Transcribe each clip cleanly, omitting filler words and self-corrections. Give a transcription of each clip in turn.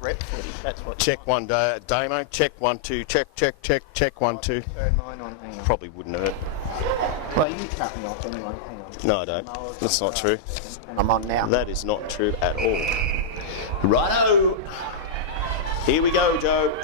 rep footy. That's what. Check one, Damo. Check 1 2. Check 1 2. Turn mine on. Hang on. Probably wouldn't hurt. Well, you cut me off anyway. Hang on. No, I don't. That's not true. I'm on now. That is not true at all. Righto. Here we go, Joe.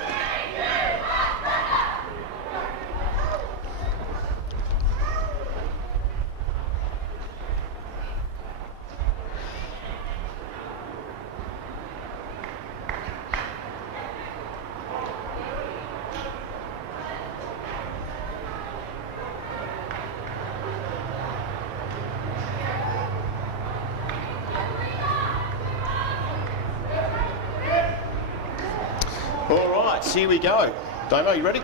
All right, here we go. Damo, you ready?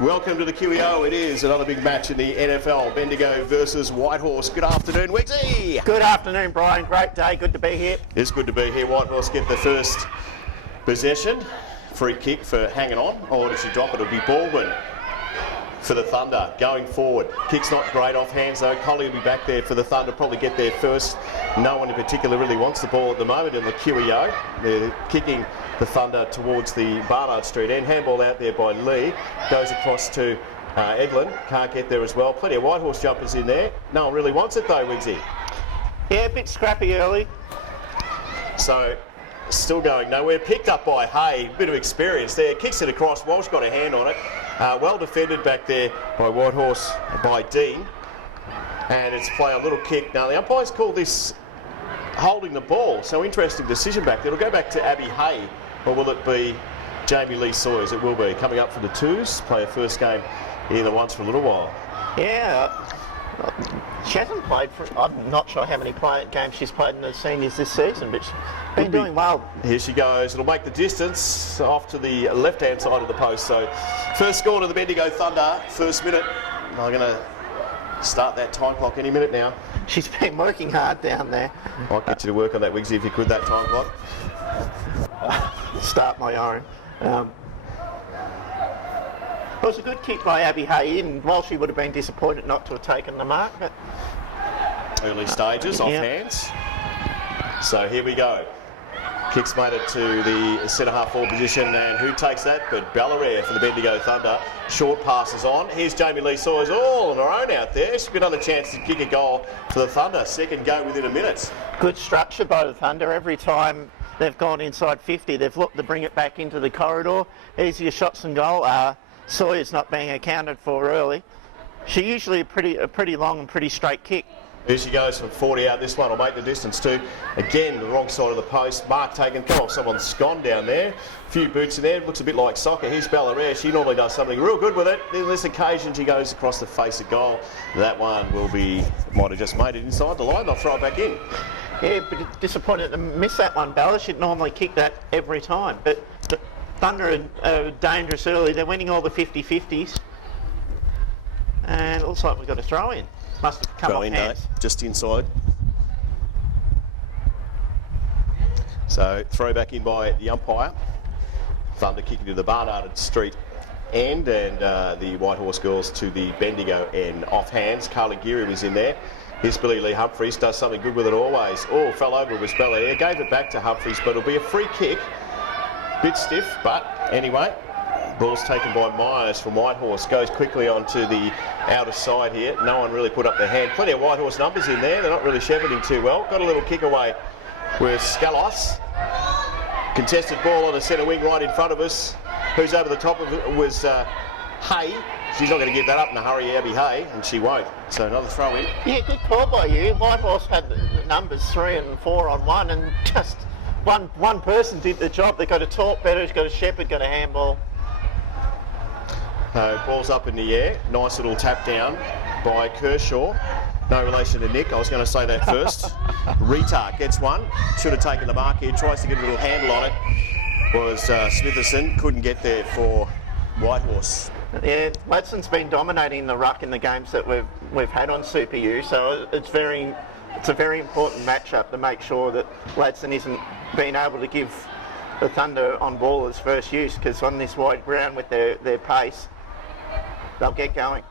Welcome to the QEO. It is another big match in the NFL. Bendigo versus Whitehorse. Good afternoon, Wigsy. Good afternoon, Brian. Great day. Good to be here. It's good to be here. Whitehorse get the first possession. Free kick for hanging on. Or does she drop it? It'll be Baldwin for the Thunder going forward. Kick's not great off hands though. Collie will be back there for the Thunder, probably get there first. No one in particular really wants the ball at the moment in the QEO. They're kicking the Thunder towards the Barnard Street end. Handball out there by Lee. Goes across to Edlin. Can't get there as well. Plenty of Whitehorse jumpers in there. No one really wants it though, Wigsy. Yeah, a bit scrappy early. So still going nowhere. Picked up by Hay. Bit of experience there. Kicks it across. Walsh got a hand on it. Well defended back there by Whitehorse, by Dean. And it's play a little kick. Now the umpire's called this holding the ball. So interesting decision back there. It'll go back to Abby Hay. Or will it be Jamie Lee Sawyers? It will be. Coming up for the twos. Play a first game in the ones for a little while. Yeah. She hasn't played for, I'm not sure how many games she's played in the seniors this season, but she's been doing well. Here she goes. It'll make the distance off to the left-hand side of the post. So first score to the Bendigo Thunder, first minute. I'm going to start that time clock any minute now. She's been working hard down there. Might get you to work on that, Wigsy, if you could, that time clock. Start my own. It was a good kick by Abby Hay, and while she would have been disappointed not to have taken the mark, but early stages, off hands. So here we go. Kicks made it to the centre half forward position, and who takes that but Ballarat for the Bendigo Thunder. Short passes on. Here's Jamie Lee Sawyers all on her own out there. She's got another chance to kick a goal for the Thunder. Second go within a minute. Good structure by the Thunder. Every time they've gone inside 50, they've looked to bring it back into the corridor. Easier shots and goal. Sawyer's not being accounted for early. She usually a pretty long and pretty straight kick. Here she goes from 40 out. This one will make the distance too. Again, the wrong side of the post. Mark taken. Come off someone's scone down there. A few boots in there. Looks a bit like soccer. Here's Ballarat. She normally does something real good with it. In this occasion, she goes across the face of goal. That one will be, might have just made it inside the line. They'll throw it back in. Yeah, but disappointed to miss that one, Bella. She'd normally kick that every time. But the Thunder are dangerous early. They're winning all the 50-50s. And it looks like we've got a throw in. Must have come off hands. Just inside. So throw back in by the umpire. Thunder kicking to the Barnard Street end, and the Whitehorse girls to the Bendigo end. Off hands. Carly Geary was in there. Here's Billy Lee Humphries, does something good with it always. Oh, fell over with Belair. Gave it back to Humphries, but it'll be a free kick. Bit stiff, but anyway. Ball's taken by Myers from Whitehorse. Goes quickly onto the outer side here. No one really put up their hand. Plenty of Whitehorse numbers in there. They're not really shepherding too well. Got a little kick away with Scalos. Contested ball on the centre wing right in front of us. Who's over the top of it was Hay. She's not going to give that up in a hurry, Abby Hay, and she won't. So another throw in. Yeah, good call by you. Whitehorse had the numbers 3 and 4 on one, and just one person did the job. They got a talk better, got a shepherd, got a handball. Ball's up in the air. Nice little tap down by Kershaw. No relation to Nick. I was going to say that first. Rita gets one. Should have taken the mark here. Tries to get a little handle on it. Was Smitherson. Couldn't get there for Whitehorse. Yeah, Ladson's been dominating the ruck in the games that we've had on Super U. So it's a very important matchup to make sure that Ladson isn't being able to give the Thunder on ball as first use, because on this wide ground with their pace, they'll get going.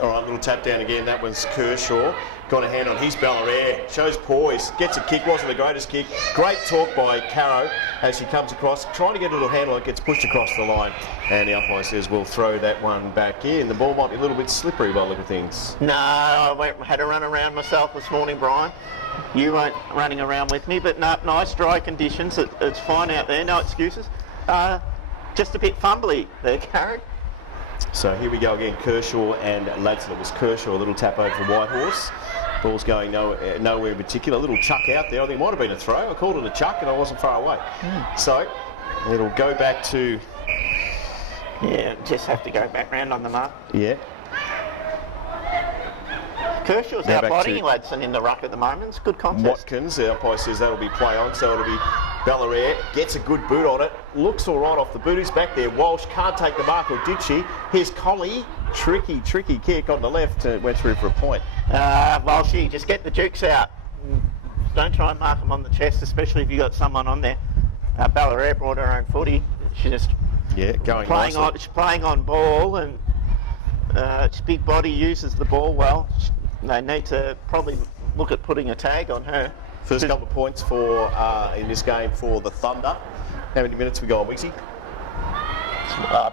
All right, little tap down again. That was Kershaw. Got a hand on his Ballarat. Shows poise. Gets a kick. Wasn't the greatest kick. Great talk by Caro as she comes across. Trying to get a little handle on it. Gets pushed across the line. And the umpire says we'll throw that one back in. The ball might be a little bit slippery by the look of things. No, I had to run around myself this morning, Brian. You weren't running around with me, but no, nice dry conditions. It's fine out there. No excuses. Just a bit fumbly there, Caro. So here we go again, Kershaw and Ladson. It was Kershaw, a little tap over for Whitehorse. Ball's going nowhere in particular. A little chuck out there. I think it might have been a throw. I called it a chuck and I wasn't far away. So it'll go back to... Yeah, just have to go back round on the mark. Yeah. Kershaw's Now out back bodying to Ladson in the ruck at the moment. It's a good contest. Watkins, the umpire says that'll be play on, so it'll be Ballarat. Gets a good boot on it. Looks all right off the boot. He's back there. Walsh can't take the mark, or did she? Here's Collie. Tricky kick on the left. Went through for a point. Walshy, just get the jukes out. Don't try and mark them on the chest, especially if you've got someone on there. Ballarat brought her own footy. She just going playing nicely. she's playing on ball, and its big body uses the ball well. They need to probably look at putting a tag on her. First couple of points for in this game for the Thunder. How many minutes we got on, Wixie?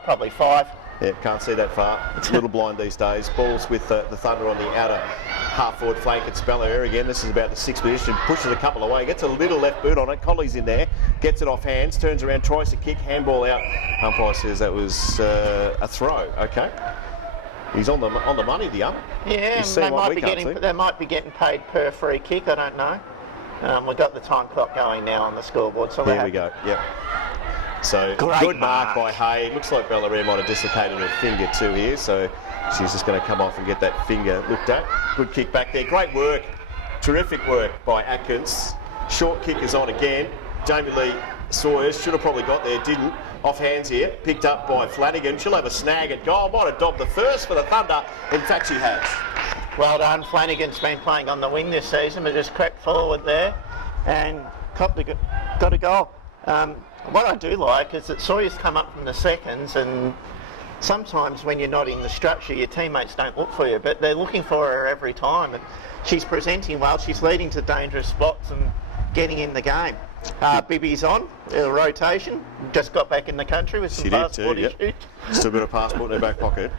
Probably 5. Yeah, can't see that far. It's a little blind these days. Ball's with the Thunder on the outer half-forward flank. It's Ballarat again. This is about the 6th position. Pushes a couple away. Gets a little left boot on it. Colley's in there. Gets it off hands. Turns around. Tries to kick. Handball out. Umpire says that was a throw. Okay. He's on the money, the ump. Yeah, they might be getting paid per free kick. I don't know. We've got the time clock going now on the scoreboard. So there we go. Yep. So Great good mark by Hay. Looks like Ballarat might have dislocated her finger too here. So she's just going to come off and get that finger looked at. Good kick back there. Great work. Terrific work by Atkins. Short kick is on again. Jamie Lee Sawyers should have probably got there, didn't. Off hands here, picked up by Flanagan. She'll have a snag at goal. Might have dobbed the first for the Thunder. In fact, she has. Well done. Flanagan's been playing on the wing this season, but just crept forward there and got a goal. What I do like is that Sawyer's come up from the seconds, and sometimes when you're not in the structure, your teammates don't look for you, but they're looking for her every time. And she's presenting well. She's leading to dangerous spots and getting in the game. Bibby's on, a rotation, just got back in the country with some passport issues. Still got a passport in her back pocket.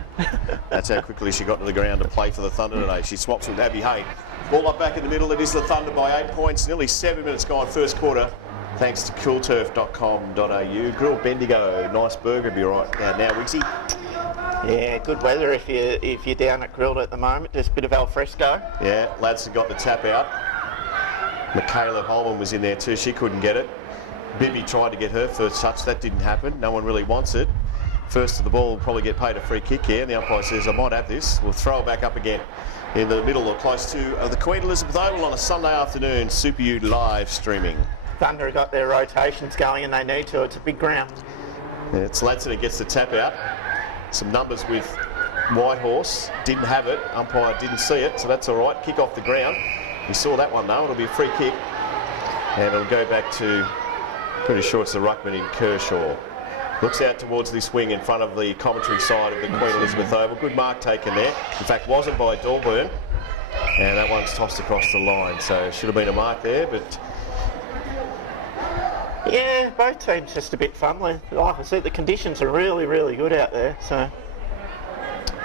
That's how quickly she got to the ground to play for the Thunder today. She swaps with Abby Hay. Ball up back in the middle. It is the Thunder by 8 points. Nearly 7 minutes gone first quarter. Thanks to coolturf.com.au. Grill Bendigo. Nice burger, be right now, Wixie. Yeah, good weather if you're down at Grilled at the moment. Just a bit of al fresco. Yeah, Ladson got the tap out. Michaela Holman was in there too. She couldn't get it. Bibby tried to get her first touch. That didn't happen. No one really wants it. First to the ball will probably get paid a free kick here. And the umpire says, I might have this. We'll throw it back up again in the middle or close to the Queen Elizabeth Oval on a Sunday afternoon. Super U live streaming. Thunder have got their rotations going and they need to. It's a big ground. Yeah, it's Ladson who gets the tap out. Some numbers with Whitehorse. Didn't have it. Umpire didn't see it, so that's all right. Kick off the ground. He saw that one though. It'll be a free kick. And it'll go back to, pretty sure it's the ruckman in Kershaw. Looks out towards this wing in front of the commentary side of the Queen Elizabeth Oval. Good mark taken there. In fact, wasn't by Dorburn. And that one's tossed across the line. So should have been a mark there, but... Yeah, both teams just a bit fumbling. Like I said, the conditions are really, really good out there.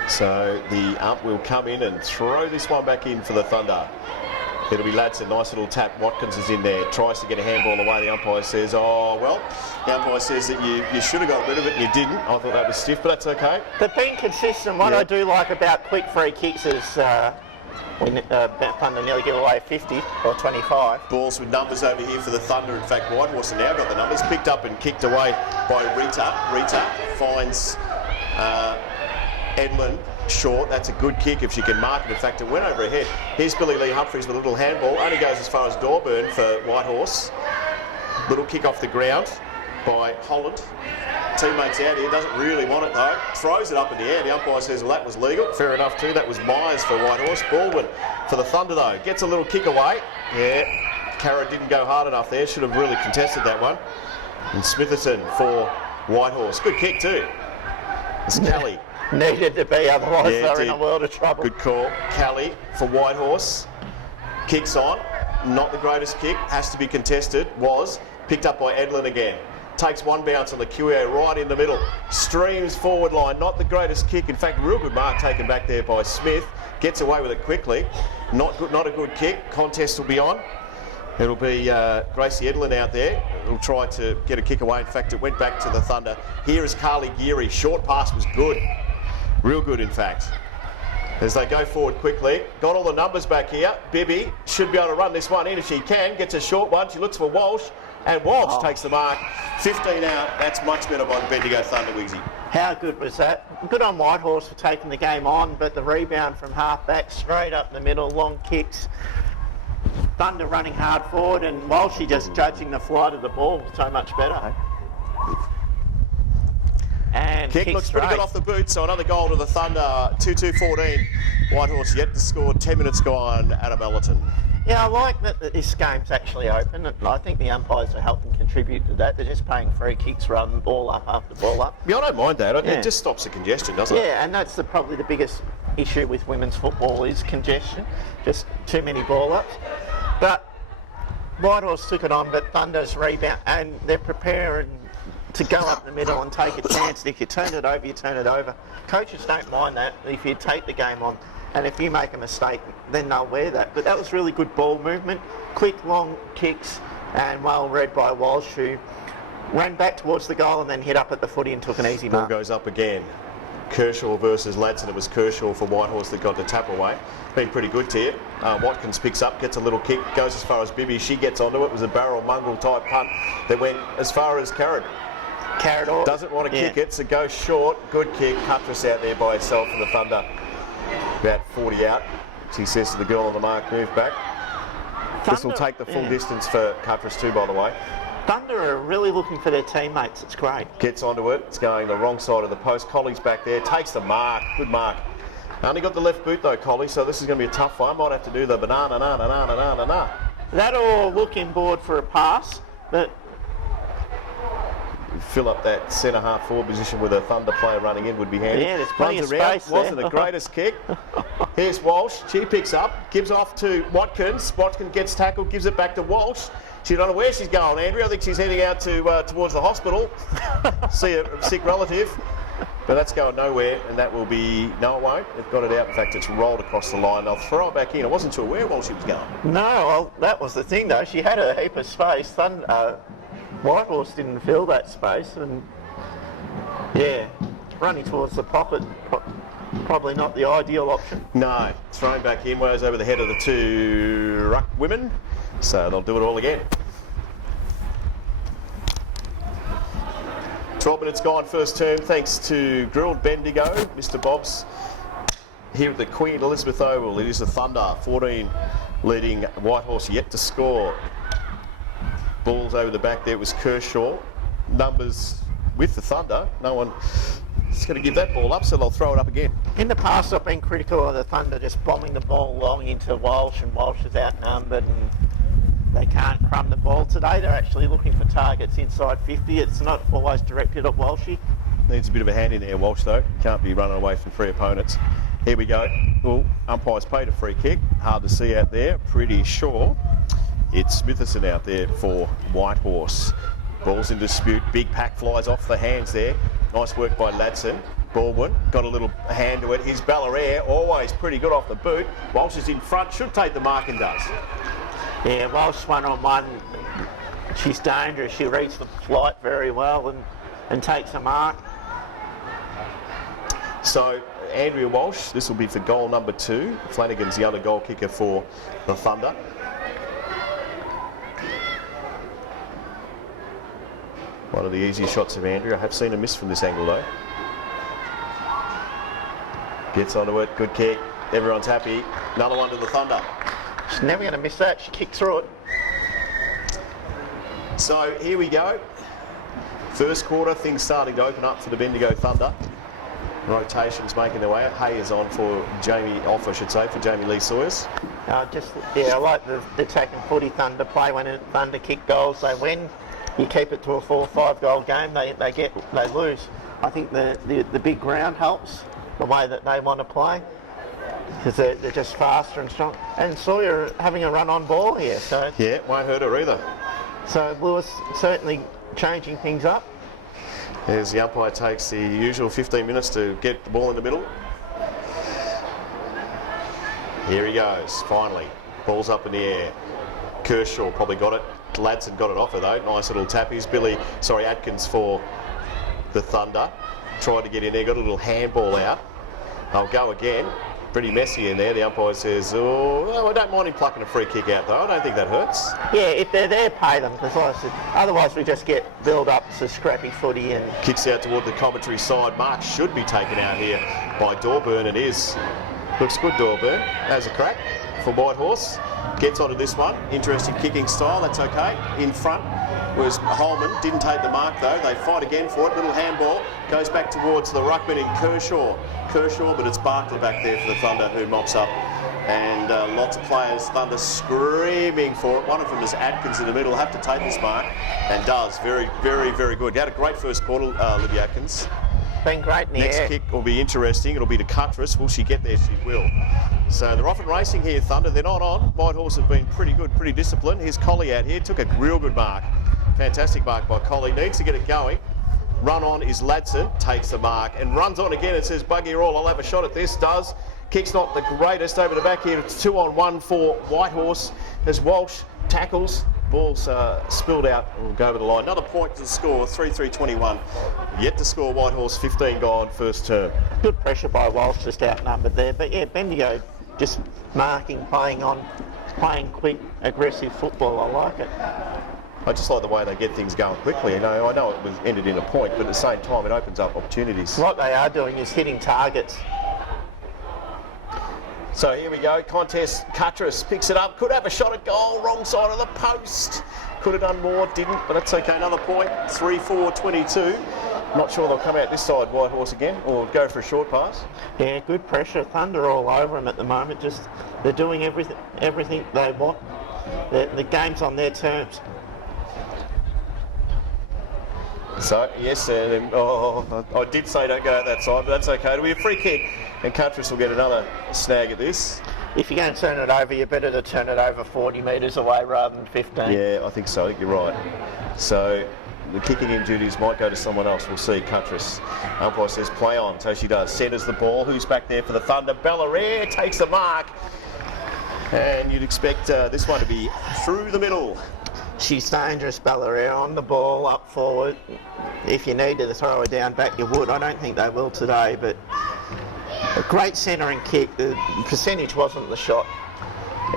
So the ump will come in and throw this one back in for the Thunder. It'll be Ladson, nice little tap. Watkins is in there, tries to get a handball away. The umpire says, oh, well, the umpire says that you should have got rid of it and you didn't. I thought that was stiff, but that's okay. They've been consistent. What I do like about quick free kicks is when Thunder nearly give away 50 or 25. Balls with numbers over here for the Thunder. In fact, Whitehorse now got the numbers. Picked up and kicked away by Rita. Rita finds Edlin short. That's a good kick if she can mark it. In fact, it went over her head. Here's Billy Lee Humphries with a little handball. Only goes as far as Dorburn for Whitehorse. Little kick off the ground by Holland. Teammates out here, doesn't really want it though. Throws it up in the air. The umpire says, well, that was legal. Fair enough too. That was Myers for Whitehorse. Baldwin for the Thunder though. Gets a little kick away. Yeah, Cara didn't go hard enough there. Should have really contested that one. And Smitherton for Whitehorse. Good kick too. It's Kelly. Needed to be, otherwise Yeah, they're in a world of trouble. Good call. Callie for Whitehorse. Kicks on. Not the greatest kick. Has to be contested. Was. Picked up by Edlin again. Takes one bounce on the QEO right in the middle. Streams forward line. Not the greatest kick. In fact, real good mark taken back there by Smith. Gets away with it quickly. Not a good kick. Contest will be on. It'll be Gracie Edlin out there. Will try to get a kick away. In fact, it went back to the Thunder. Here is Carly Geary. Short pass was good. Real good, in fact. As they go forward quickly. Got all the numbers back here. Bibby should be able to run this one in if she can. Gets a short one. She looks for Walsh. And Walsh takes the mark. 15 out. That's much better by the Bendigo Thunder, Wigsy. How good was that? Good on Whitehorse for taking the game on, but the rebound from half back, straight up the middle, long kicks. Thunder running hard forward, and Walshy just judging the flight of the ball so much better. And Kick looks pretty good off the boot, so another goal to the Thunder. 2-2-14. Whitehorse yet to score. 10 minutes gone at Melton. Yeah, I like that this game's actually open, and I think the umpires are helping contribute to that. They're just paying free kicks rather than ball up after ball up. Yeah, I don't mind that. Yeah. It just stops the congestion, doesn't it? Yeah, and that's probably the biggest issue with women's football is congestion. Just too many ball ups. But Whitehorse took it on, but Thunder's rebound, and they're preparing to go up the middle and take a chance. If you turn it over, you turn it over. Coaches don't mind that if you take the game on. And if you make a mistake, then they'll wear that. But that was really good ball movement, quick, long kicks, and well read by Walsh, who ran back towards the goal and then hit up at the footy and took an easy Ball mark. goes up again. Kershaw versus Ladson. It was Kershaw for Whitehorse that got the tap away. Been pretty good to you. Watkins picks up, gets a little kick, goes as far as Bibby. She gets onto it. It was a barrel mongrel type punt that went as far as Carrot. Carrot Doesn't want to kick it, so goes short. Good kick. Cuttress out there by herself for the Thunder. About 40 out. She says to the girl on the mark, move back. This will take the full distance for Cuttress too, by the way. Thunder are really looking for their teammates. It's great. Gets onto it. It's going the wrong side of the post. Colley's back there. Takes the mark. Good mark. Only got the left boot though, Colley, so this is going to be a tough one. Might have to do the banana. That'll look inboard for a pass, but fill up that centre half forward position with a Thunder player running in would be handy. Yeah, there's plenty of around. space Wasn't there. the greatest kick. Here's Walsh. She picks up, gives off to Watkins. Watkins gets tackled, gives it back to Walsh. She don't know where she's going, Andrea. I think she's heading out to towards the hospital. See a sick relative. But that's going nowhere, and that will be... No, it won't. They've got it out. In fact, it's rolled across the line. They'll throw it back in. I wasn't sure where Walsh was going. no, well, that was the thing though. She had a heap of space. Whitehorse didn't fill that space, and yeah, running towards the pocket, probably not the ideal option. No, thrown back in, goes over the head of the two ruck women, so they'll do it all again. 12 minutes gone, first term, thanks to Grilled Bendigo, Mr. Bob's here at the Queen Elizabeth Oval. It is the Thunder, 14 leading Whitehorse yet to score. Balls over the back there, it was Kershaw. Numbers with the Thunder, no one is going to give that ball up, so they'll throw it up again. In the past, I've been critical of the Thunder just bombing the ball long into Walsh, and Walsh is outnumbered and they can't crumb the ball. Today they're actually looking for targets inside 50. It's not always directed at Walshy. Needs a bit of a hand in there, Walsh, though. Can't be running away from three opponents. Here we go. Well, umpire's paid a free kick. Hard to see out there. Pretty sure it's Smitherson out there for Whitehorse. Ball's in dispute. Big pack flies off the hands there. Nice work by Ladson. Baldwin got a little hand to it. Here's Ballarat, always pretty good off the boot. Walsh is in front, should take the mark and does. Yeah, Walsh 1-on-1. She's dangerous. She reads the flight very well and takes a mark. So, Andrea Walsh, this will be for goal number 2. Flanagan's the other goal kicker for the Thunder. One of the easiest shots of Andrea. I have seen a miss from this angle though. Gets onto it, good kick. Everyone's happy. Another one to the Thunder. She's never going to miss that. She kicks through it. So here we go. First quarter, things starting to open up for the Bendigo Thunder. Rotations making their way out. Hay is on for Jamie, off I should say, for Jamie Lee Sawyers. I like the attacking footy Thunder play. When Thunder kick goals, they win. You keep it to a 4 or 5 goal game, they lose. I think the big ground helps. the way that they want to play, because they're just faster and strong. And Sawyer having a run on ball here, so Yeah, won't hurt her either. so Lewis certainly changing things up. As the umpire takes the usual 15 minutes to get the ball in the middle. Here he goes, finally. Ball's up in the air. Kershaw probably got it. Ladson got it off her though. Nice little tappies. Atkins for the Thunder. Tried to get in there, got a little handball out. They'll go again. Pretty messy in there. The umpire says, oh, I don't mind him plucking a free kick out though. I don't think that hurts. Yeah, if they're there, pay them. Because like I said, otherwise we just get build up to scrappy footy and Kicks out toward the commentary side. Mark should be taken out here by Dorburn. It is. Looks good, Dorburn. Has a crack for Whitehorse. Gets onto this one. Interesting kicking style. That's okay. In front was Holman. Didn't take the mark though. They fight again for it. Little handball. Goes back towards the ruckman in Kershaw, but it's Barkler back there for the Thunder who mops up. And lots of players, Thunder screaming for it. One of them is Atkins in the middle. Have to take this mark. And does. Very, very, very good. He had a great first quarter, Libby Atkins. been great in the Next air. kick will be interesting. It'll be to Cuttress. Will she get there? She will. So they're off and racing here, Thunder. They're not on. Whitehorse have been pretty good, pretty disciplined. Here's Collie out here. Took a real good mark. Fantastic mark by Collie. Needs to get it going. Run on is Ladson. Takes the mark and runs on again. It says, buggy roll. I'll have a shot at this. Does. Kick's not the greatest. Over the back here. It's 2-on-1 for Whitehorse as Walsh tackles. Ball's spilled out. We'll go over the line. Another point to the score. 3-3-21. Yet to score. Whitehorse 15 gone first term. Good pressure by Walsh, just outnumbered there. But yeah, Bendigo just marking, playing quick, aggressive football. I like it. I just like the way they get things going quickly. You know, I know it was ended in a point, but at the same time, it opens up opportunities. What they are doing is hitting targets. So here we go, contest. Cuttress picks it up, could have a shot at goal, wrong side of the post. Could have done more, didn't, but that's okay. Another point, 3-4-22. Not sure they'll come out this side, Whitehorse again, or go for a short pass. Yeah, good pressure. Thunder all over them at the moment. Just they're doing everything they want. The game's on their terms. So, yes, I did say don't go out that side, but that's okay. It'll be a free kick, and Cuttress will get another snag at this. If you're going to turn it over, you better to turn it over 40 metres away rather than 15. Yeah, I think so. I think you're right. So, the kicking in duties might go to someone else. We'll see. Cuttress. Umpire says play on, so she does. Centres the ball. Who's back there for the Thunder? Bellaire takes the mark. And you'd expect this one to be through the middle. She's dangerous, Bellaire, on the ball, up forward. If you needed to throw her down back, you would. I don't think they will today, but a great centering kick. The percentage wasn't the shot.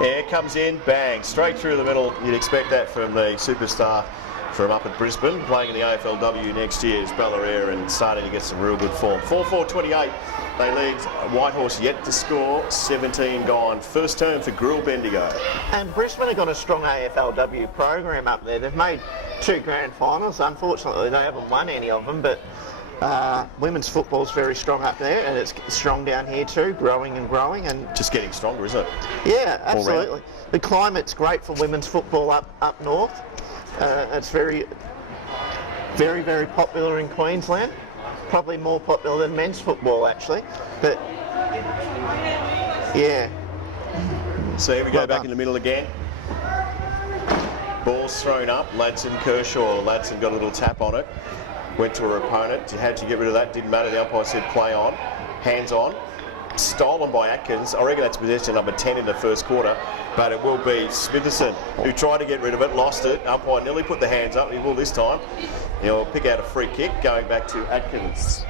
Yeah, comes in, bang, straight through the middle. You'd expect that from the superstar from up at Brisbane, playing in the AFLW next year is Bellaire and starting to get some real good form. 4-4-28. They lead. Whitehorse yet to score, 17 gone. First term for Grill Bendigo. And Brisbane have got a strong AFLW program up there. They've made 2 grand finals. Unfortunately, they haven't won any of them, but women's football's very strong up there, and it's strong down here too, growing and growing. And Just getting stronger, isn't it? yeah, absolutely. The climate's great for women's football up north. It's very, very, very popular in Queensland. Probably more popular than men's football, actually. But yeah. So here we go, Well back done. in the middle again. Ball's thrown up. Ladson Kershaw. Ladson got a little tap on it. Went to her opponent. How'd you get rid of that? Didn't matter. The umpire said play on. Hands on. Stolen by Atkins. I reckon that's possession number 10 in the first quarter, but it will be Smitherson who tried to get rid of it, lost it. Umpire nearly put the hands up. He will this time. He'll pick out a free kick going back to Atkins.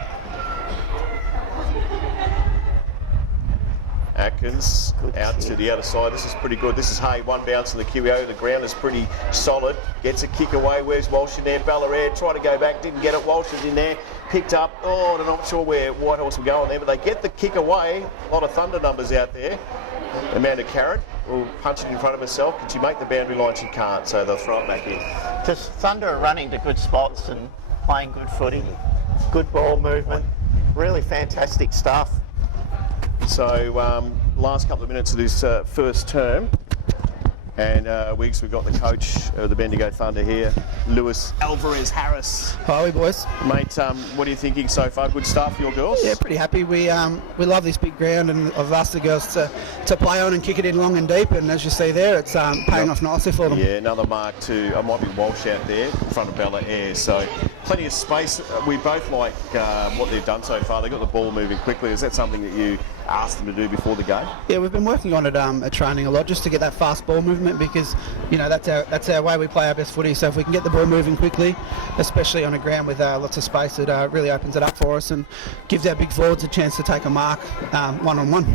Atkins out to the other side. This is pretty good. This is Hay. One bounce in the QEO. The ground is pretty solid. Gets a kick away. Where's Walsh in there? Bellaire tried to go back. Didn't get it. Walsh is in there. Picked up. Oh, I'm not sure where Whitehorse will go on there, but they get the kick away. A lot of Thunder numbers out there. Amanda Carrot will punch it in front of herself. Can she make the boundary line? She can't, so they'll throw it back in. Just Thunder are running to good spots and playing good footy. Good ball movement. Really fantastic stuff. So, last couple of minutes of this first term. And Wiggs, we've got the coach of the Bendigo Thunder here, Lewis Alvarez Harris. Hi, boys. Mate, what are you thinking so far? Good start for your girls? Yeah, pretty happy. We love this big ground, and I've asked the girls to play on and kick it in long and deep, and as you see there, it's paying off nicely for them. Yeah, another mark too. I might be Walsh out there in front of Bella Ayres, so plenty of space. We both like what they've done so far. They got the ball moving quickly. Is that something that you asked them to do before the game? Yeah, we've been working on it at training a lot, just to get that fast ball movement, because that's our way we play our best footy. So if we can get the ball moving quickly, especially on a ground with lots of space, it really opens it up for us and gives our big forwards a chance to take a mark one-on-one.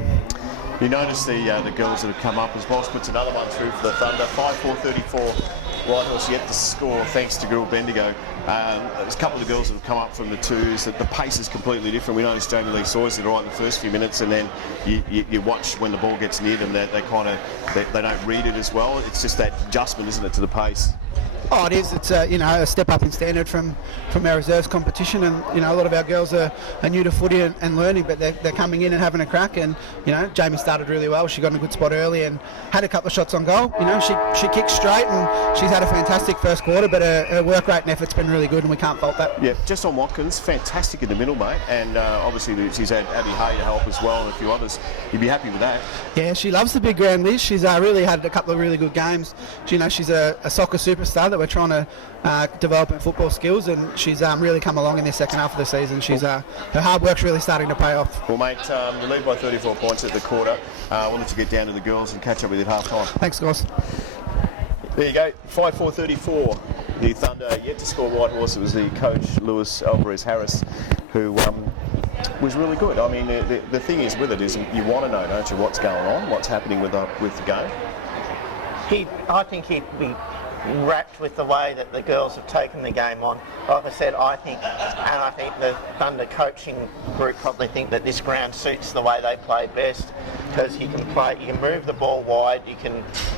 You notice the girls that have come up as Walsh puts another one through for the Thunder. 5-4-34. Whitehorse yet to score thanks to girl Bendigo. There's a couple of the girls that have come up from the twos. The pace is completely different. We noticed Jamie Lee Sawyers did right in the first few minutes, and then you watch when the ball gets near them, they don't read it as well. It's just that adjustment, isn't it, to the pace? Oh, it is. It's a step up in standard from our reserves competition, and a lot of our girls are new to footy and learning, but they're coming in and having a crack. And Jamie started really well. She got in a good spot early and had a couple of shots on goal. She kicked straight, and she's had a fantastic first quarter. But her work rate and effort's been really good, and we can't fault that. Yeah, just on Watkins, fantastic in the middle, mate. And obviously she's had Abby Hay to help as well, and a few others. You'd be happy with that. Yeah, she loves the big ground, Liz. She's really had a couple of really good games. She's a soccer superstar that we're trying to develop her football skills, and she's really come along in the second half of the season. She's her hard work's really starting to pay off. Well, mate, you lead by 34 points at the quarter. I wanted to get down to the girls and catch up with you at half time. Thanks, guys. There you go, 5-4-34. The Thunder yet to score Whitehorse. It was the coach, Lewis Alvarez Harris, who was really good. I mean, the thing is with it is you want to know, don't you, what's going on, what's happening with the game. I think he'd be wrapped with the way that the girls have taken the game on. Like I said, I think the Thunder coaching group probably think that this ground suits the way they play best, because you can move the ball wide,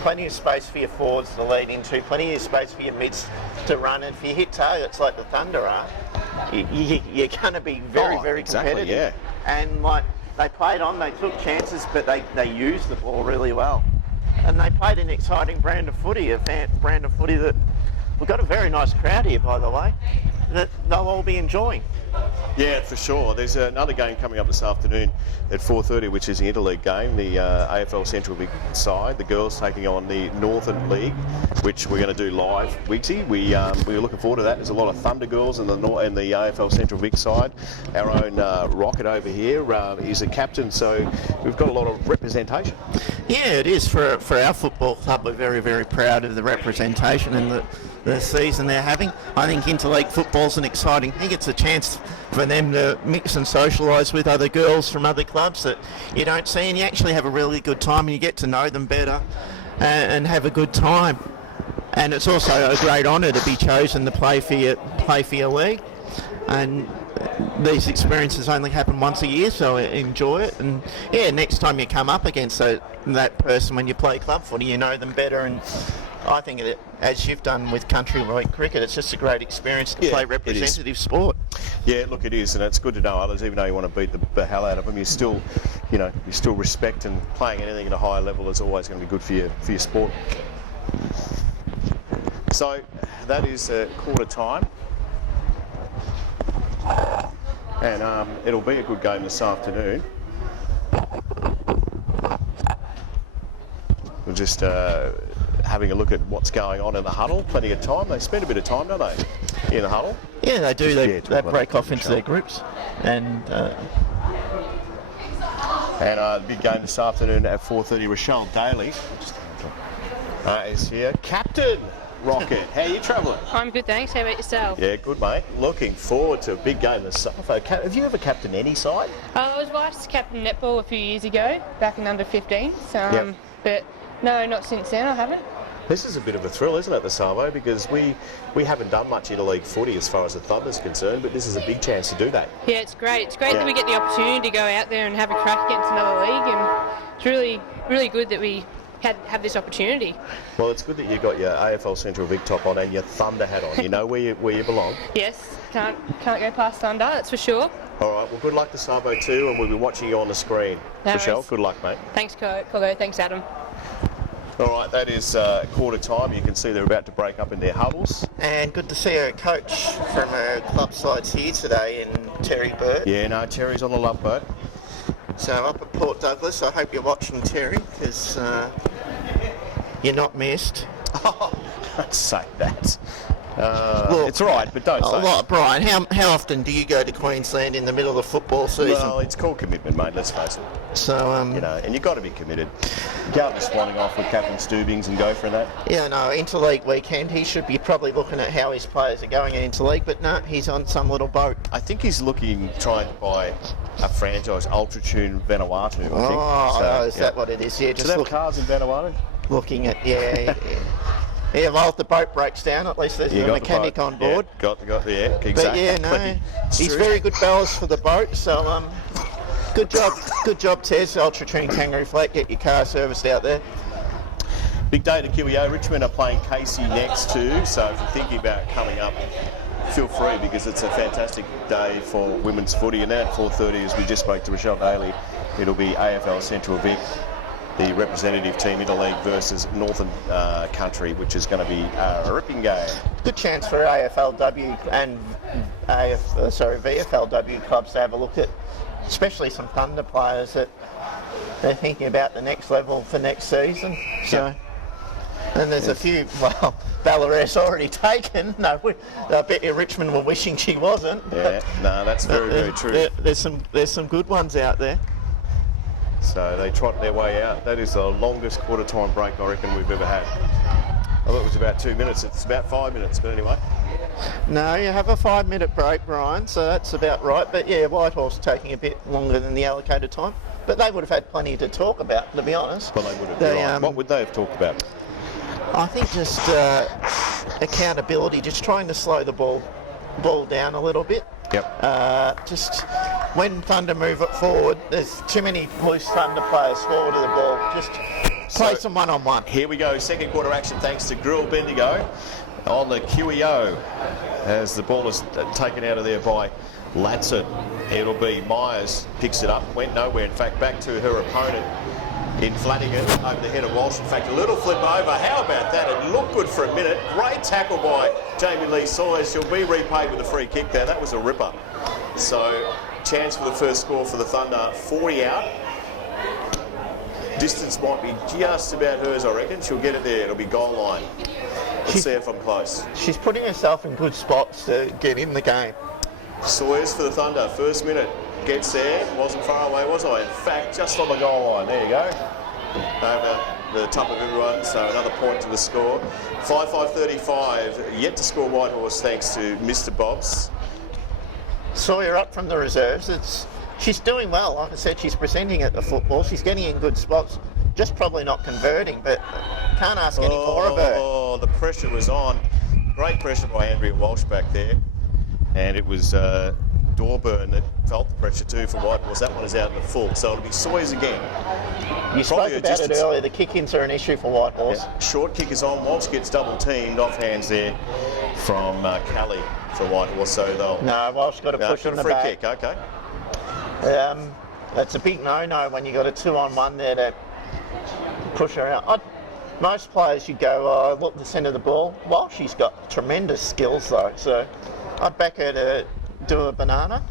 plenty of space for your forwards to lead into, plenty of space for your mids to run, and if you hit targets like the Thunder are, you're going to be very competitive. Yeah. And they played on, they took chances, but they used the ball really well. And they played an exciting brand of footy, that we've got a very nice crowd here, by the way, that they'll all be enjoying. Yeah, for sure. There's another game coming up this afternoon at 4:30, which is the interleague game, the AFL Central Vic side. The girls taking on the Northern League, which we're going to do live. Wigsy, we're looking forward to that. There's a lot of Thunder girls in the AFL Central Vic side. Our own Rocket over here is a captain, so we've got a lot of representation. Yeah, it is. For our football club, we're very proud of the representation and the season they're having. I think interleague football's an exciting thing. It's a chance for them to mix and socialise with other girls from other clubs that you don't see, and you actually have a really good time and you get to know them better and have a good time. And it's also a great honour to be chosen to play for your league. And these experiences only happen once a year, so enjoy it. And yeah, next time you come up against that person when you play club footy, you know them better. And I think that, as you've done with country league cricket, it's just a great experience to play representative sport. Yeah, look, it is, and it's good to know others, even though you want to beat the hell out of them. You still respect, and playing anything at a higher level is always going to be good for your sport. So that is quarter time, and it'll be a good game this afternoon. We're just having a look at what's going on in the huddle. Plenty of time. They spend a bit of time, don't they, in the huddle? Yeah, they do. They break off into their groups. And the big game this afternoon at 4:30. Rochelle Daly is here. Captain Rocket, how are you travelling? I'm good, thanks. How about yourself? Yeah, good, mate. Looking forward to a big game this summer. Have you ever captained any side? I was vice captain netball a few years ago, back in under 15. So, but no, not since then. I haven't. This is a bit of a thrill, isn't it, the Savo? Because we haven't done much interleague footy as far as the Thunder's concerned, but this is a big chance to do that. Yeah, it's great. It's great that we get the opportunity to go out there and have a crack against another league, and it's really good that we have this opportunity. Well, it's good that you got your AFL Central Vic top on and your Thunder hat on. You know where you belong. Yes, can't go past Thunder, that's for sure. All right, well, good luck to Savo too, and we'll be watching you on the screen. No Rochelle, worries. good luck, mate. Thanks, Kogo. Thanks, Adam. All right, that is quarter time. You can see they're about to break up in their huddles. And good to see her coach from her club sides here today in Terry Burt. Yeah, no, Terry's on the love boat. So up at Port Douglas, I hope you're watching, Terry, because you're not missed. Don't say that. Look, it's all right, but don't say Well, Brian, how often do you go to Queensland in the middle of the football season? Well, it's called commitment, mate, let's face it. So, And you've got to be committed. You can't be swanning off with Captain Steubings and go for that. Yeah, no, interleague weekend, he should be probably looking at how his players are going in interleague, but no, he's on some little boat. I think he's trying to buy a franchise, Ultratune Vanuatu, I think. Oh, is that what it is? Yeah, Do they have cars in Vanuatu? looking at, yeah. Yeah, well, if the boat breaks down, at least there's a mechanic on board. Yeah, exactly. But yeah, no, he's very good ballast for the boat. So good job, Tez. Ultratune Kangaroo Flat. Get your car serviced out there. Big day to QEO. Richmond are playing Casey next too. So if you're thinking about coming up, feel free because it's a fantastic day for women's footy. And then at 4:30, as we just spoke to Rochelle Daly, it'll be AFL Central Vic, the representative team interleague versus Northern Country, which is going to be a ripping game. Good chance for AFLW and VFLW clubs to have a look at, especially some Thunder players that they're thinking about the next level for next season. So, and there's a few. Well, Ballarat's already taken. No, I bet you Richmond were wishing she wasn't. Yeah, no, that's very true. There's some good ones out there. So they trot their way out. That is the longest quarter time break I reckon we've ever had. I thought it was about 2 minutes. It's about 5 minutes, but anyway. No, you have a 5-minute break, Brian, so that's about right. But yeah, Whitehorse taking a bit longer than the allocated time. But they would have had plenty to talk about, to be honest. Well, they would have. Right. What would they have talked about? I think just accountability, just trying to slow the ball down a little bit. Yep. Just when Thunder move it forward, there's too many loose Thunder players forward of the ball. Just play some one-on-one. Here we go, second quarter action thanks to Grill Bendigo on the QEO as the ball is taken out of there by Latson. It'll be Myers, picks it up, went nowhere, in fact back to her opponent in Flanagan over the head of Walsh. In fact, a little flip over. How about that? It looked good for a minute. Great tackle by Jamie Lee Sawyers. She'll be repaid with a free kick there. That was a ripper. So, chance for the first score for the Thunder. 40 out. Distance might be just about hers, I reckon. She'll get it there. It'll be goal line. Let's see if I'm close. She's putting herself in good spots to get in the game. Sawyers for the Thunder. First minute. Gets there, wasn't far away, was I? In fact, just on the goal line. There you go. Over the top of everyone, so another point to the score. 5-5-35, yet to score Whitehorse thanks to Mr. Bobs. Sawyer up from the reserves. She's doing well. Like I said, she's presenting at the football. She's getting in good spots, just probably not converting, but can't ask any more of her. Oh, the pressure was on. Great pressure by Andrea Walsh back there. And it was Dorburn that felt the pressure too for Whitehorse. That one is out in the full, so it'll be Sawyers again. You spoke about it earlier, the kick-ins are an issue for Whitehorse. Yeah. Short kick is on, Walsh gets double teamed, off hands there from Kelly for Whitehorse, so they'll... No, Walsh got to push on the free back. Kick, okay. That's a big no-no when you got a 2-on-1 there to push her out. Most players you go, look the centre of the ball. Walsh, she's got tremendous skills though, so I'd back her to do a banana.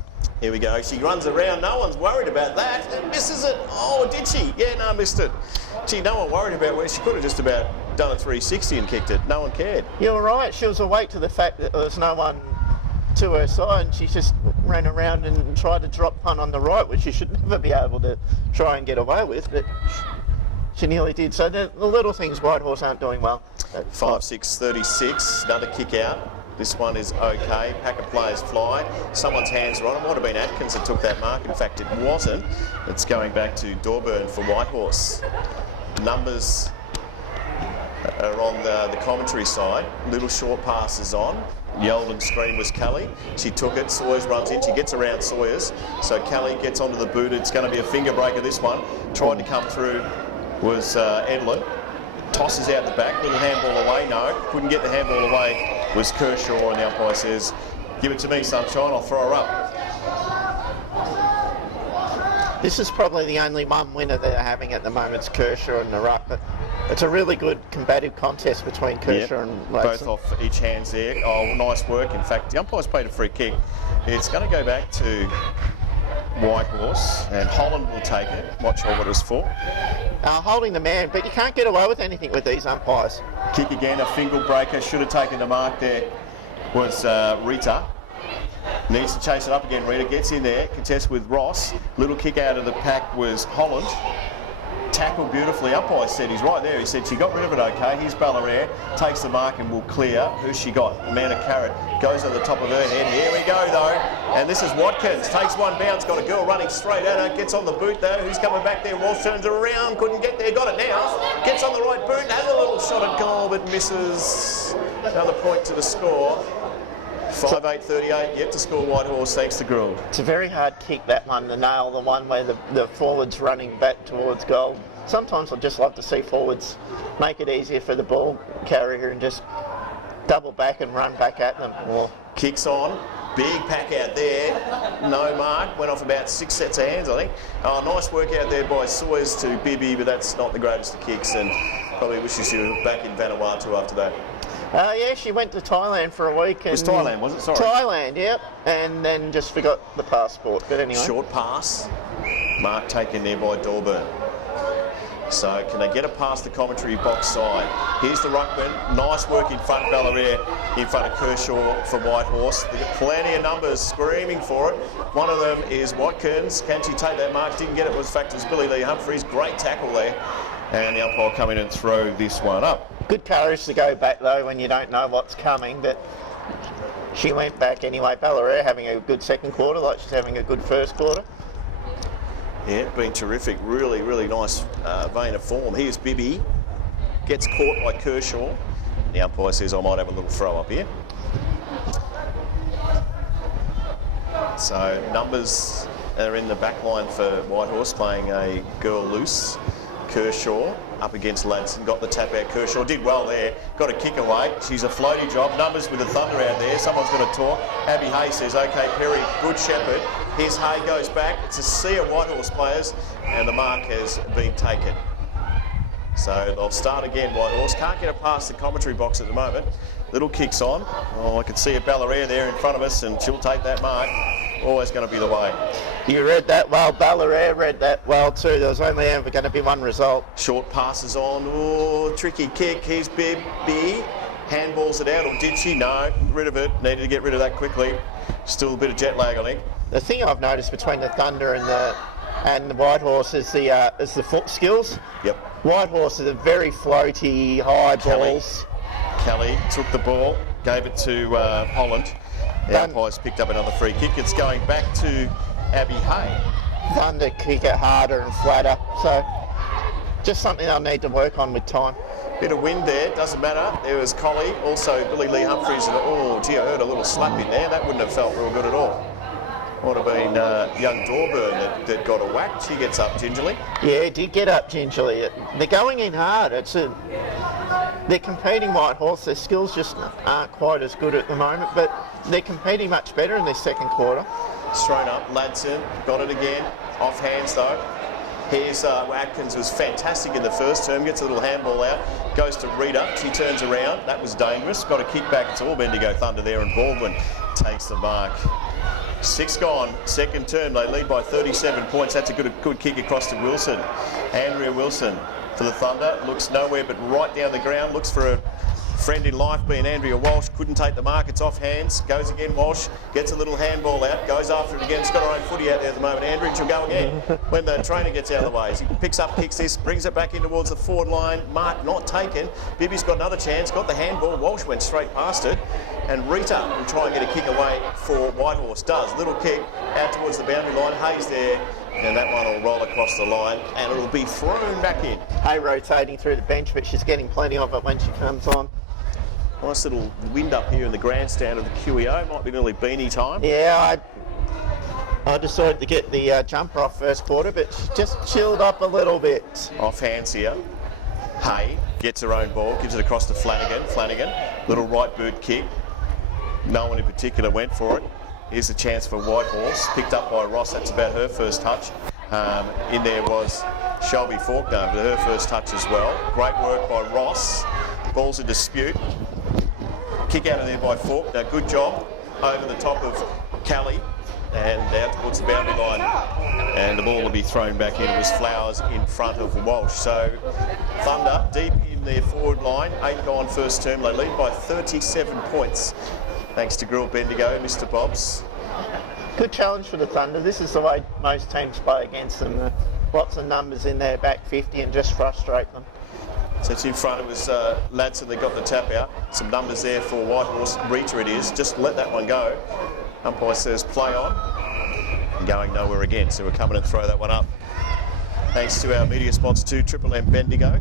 Here we go. She runs around. No one's worried about that. And misses it. Oh, did she? Yeah, no, missed it. Gee, no one worried about where she could have just about done a 360 and kicked it. No one cared. You're right. She was awake to the fact that there was no one to her side, and she just ran around and tried to drop punt on the right, which she should never be able to try and get away with, but she nearly did. So the little things Whitehorse aren't doing well. 5-6-36. Another kick out. This one is okay. Pack of players fly. Someone's hands are on it. Might have been Atkins that took that mark. In fact, it wasn't. It's going back to Dorburn for Whitehorse. Numbers are on the commentary side. Little short passes on. Yelled and screamed was Kelly. She took it. Sawyers runs in. She gets around Sawyers. So Kelly gets onto the boot. It's going to be a finger breaker, this one. Tried to come through was Edlin. Tosses out the back. Little handball away. No. Couldn't get the handball away. Was Kershaw, and the umpire says, give it to me, sunshine, I'll throw her up. This is probably the only one winner they're having at the moment, it's Kershaw and the ruck, but It's a really good combative contest between Kershaw and both Ladson. off each hands there. Oh, nice work. In fact, the umpire's played a free kick. It's going to go back to Whitehorse, and Holland will take it. Not sure what it was for. Holding the man, but you can't get away with anything with these umpires. Kick again, a finger breaker. Should have taken the mark there. Was Rita. Needs to chase it up again. Rita gets in there, contests with Ross. Little kick out of the pack was Holland. Tackled beautifully. Umpire said he's right there. He said she got rid of it okay. Here's Ballarat, takes the mark and will clear. Who's she got? Amanda Carrot goes to the top of her head. Here we go though. And this is Watkins. Takes one bounce. Got a girl running straight at her. Gets on the boot though. Who's coming back there? Walsh turns around. Couldn't get there. Got it now. Gets on the right boot. Has a little shot at goal but misses. Another point to the score. 5-8-38, yet to score Whitehorse thanks to Gould. It's a very hard kick, that one, the nail, the one where the forward's running back towards goal. Sometimes I'd just love to see forwards make it easier for the ball carrier and just double back and run back at them. Or Kicks on, big pack out there, no mark, went off about 6 sets of hands I think. Oh, nice work out there by Sawyers to Bibby, but that's not the greatest of kicks and probably wishes she was back in Vanuatu after that. yeah, she went to Thailand for a week. It was Thailand, was it? Sorry. Thailand, yep. And then just forgot the passport. But anyway. Short pass. Mark taken there by Dorburn. So can they get it past the commentary box side? Here's the ruckman. Nice work in front of Ballarat, in front of Kershaw for Whitehorse. They've got plenty of numbers screaming for it. One of them is Watkins. Can she take that mark? Didn't get it. Was fact as Billy Lee Humphries. Great tackle there. And the umpire come in and throw this one up. Good courage to go back though when you don't know what's coming, but she went back anyway. Ballarat having a good second quarter, like she's having a good first quarter. Yeah, been terrific. Really, really nice vein of form. Here's Bibby. Gets caught by Kershaw. The umpire says I might have a little throw up here. So numbers are in the back line for Whitehorse, playing a girl loose. Kershaw up against Ladson, got the tap out. Kershaw did well there, got a kick away. She's a floaty job. Numbers with the Thunder out there. Someone's got to talk. Abby Hay says, OK, Perry, good shepherd. Here's Hay, goes back. It's a sea of Whitehorse players, and the mark has been taken. So they'll start again, Whitehorse. Can't get it past the commentary box at the moment. Little kicks on. Oh, I can see a Ballarat there in front of us, and she'll take that mark. Always going to be the way. You read that well. Ballarat read that well too. There was only ever going to be one result. Short passes on. Oh, tricky kick. Here's Bibby. Handballs it out, or did she? No, rid of it. Needed to get rid of that quickly. Still a bit of jet lag, I think. The thing I've noticed between the Thunder and the Whitehorse is the foot skills. Yep. Whitehorse is a very floaty, high balls. Kelly took the ball, gave it to Holland. The umpire's picked up another free kick. It's going back to Abby Hay. Thunder kick it harder and flatter. So just something I need to work on with time. Bit of wind there, doesn't matter. There was Collie, also Billy Lee Humphries. And oh, gee, I heard a little slap in there. That wouldn't have felt real good at all. Would have been young Dorburn that got a whack. She gets up gingerly. Yeah, it did get up gingerly. They're going in hard. They're competing Whitehorse. Their skills just aren't quite as good at the moment, but they're competing much better in this second quarter. It's thrown up. Ladson got it again. Off hands though. Here's Atkins, was fantastic in the first term. Gets a little handball out. Goes to Rita. She turns around. That was dangerous. Got a kick back. It's all Bendigo Thunder there, and Baldwin takes the mark. 6 gone, second term. They lead by 37 points. That's a good kick across to Wilson. Andrea Wilson for the Thunder. Looks nowhere but right down the ground. Looks for a friend in life, being Andrea Walsh. Couldn't take the mark. It's off hands. Goes again, Walsh. Gets a little handball out. Goes after it again. She's got her own footy out there at the moment. Andrea will go again when the trainer gets out of the way. He picks up, kicks this, brings it back in towards the forward line. Mark not taken. Bibby's got another chance. Got the handball. Walsh went straight past it. And Rita will try and get a kick away for Whitehorse. Does. Little kick out towards the boundary line. Hayes there. And that one will roll across the line and it'll be thrown back in. Hay rotating through the bench, but she's getting plenty of it when she comes on. Nice little wind up here in the grandstand of the QEO. Might be nearly beanie time. Yeah, I decided to get the jumper off first quarter, but she just chilled up a little bit. Off hands here. Hay gets her own ball, gives it across to Flanagan. Flanagan, little right boot kick. No one in particular went for it. Here's a chance for Whitehorse, picked up by Ross. That's about her first touch. In there was Shelby Faulkner with her first touch as well. Great work by Ross. Ball's in dispute. Kick out of there by Faulkner. Good job over the top of Kelly and out towards the boundary line. And the ball will be thrown back in. It was Flowers in front of Walsh. So Thunder deep in their forward line. 8 gone first term. They lead by 37 points. Thanks to Grill Bendigo, Mr. Bobs. Good challenge for the Thunder. This is the way most teams play against them. Lots of numbers in their back 50 and just frustrate them. So it's in front. It was Ladson that got the tap out. Some numbers there for Whitehorse. Rita it is. Just let that one go. Umpire says play on. And going nowhere again. So we're coming and throw that one up. Thanks to our media sponsor too, Triple M Bendigo.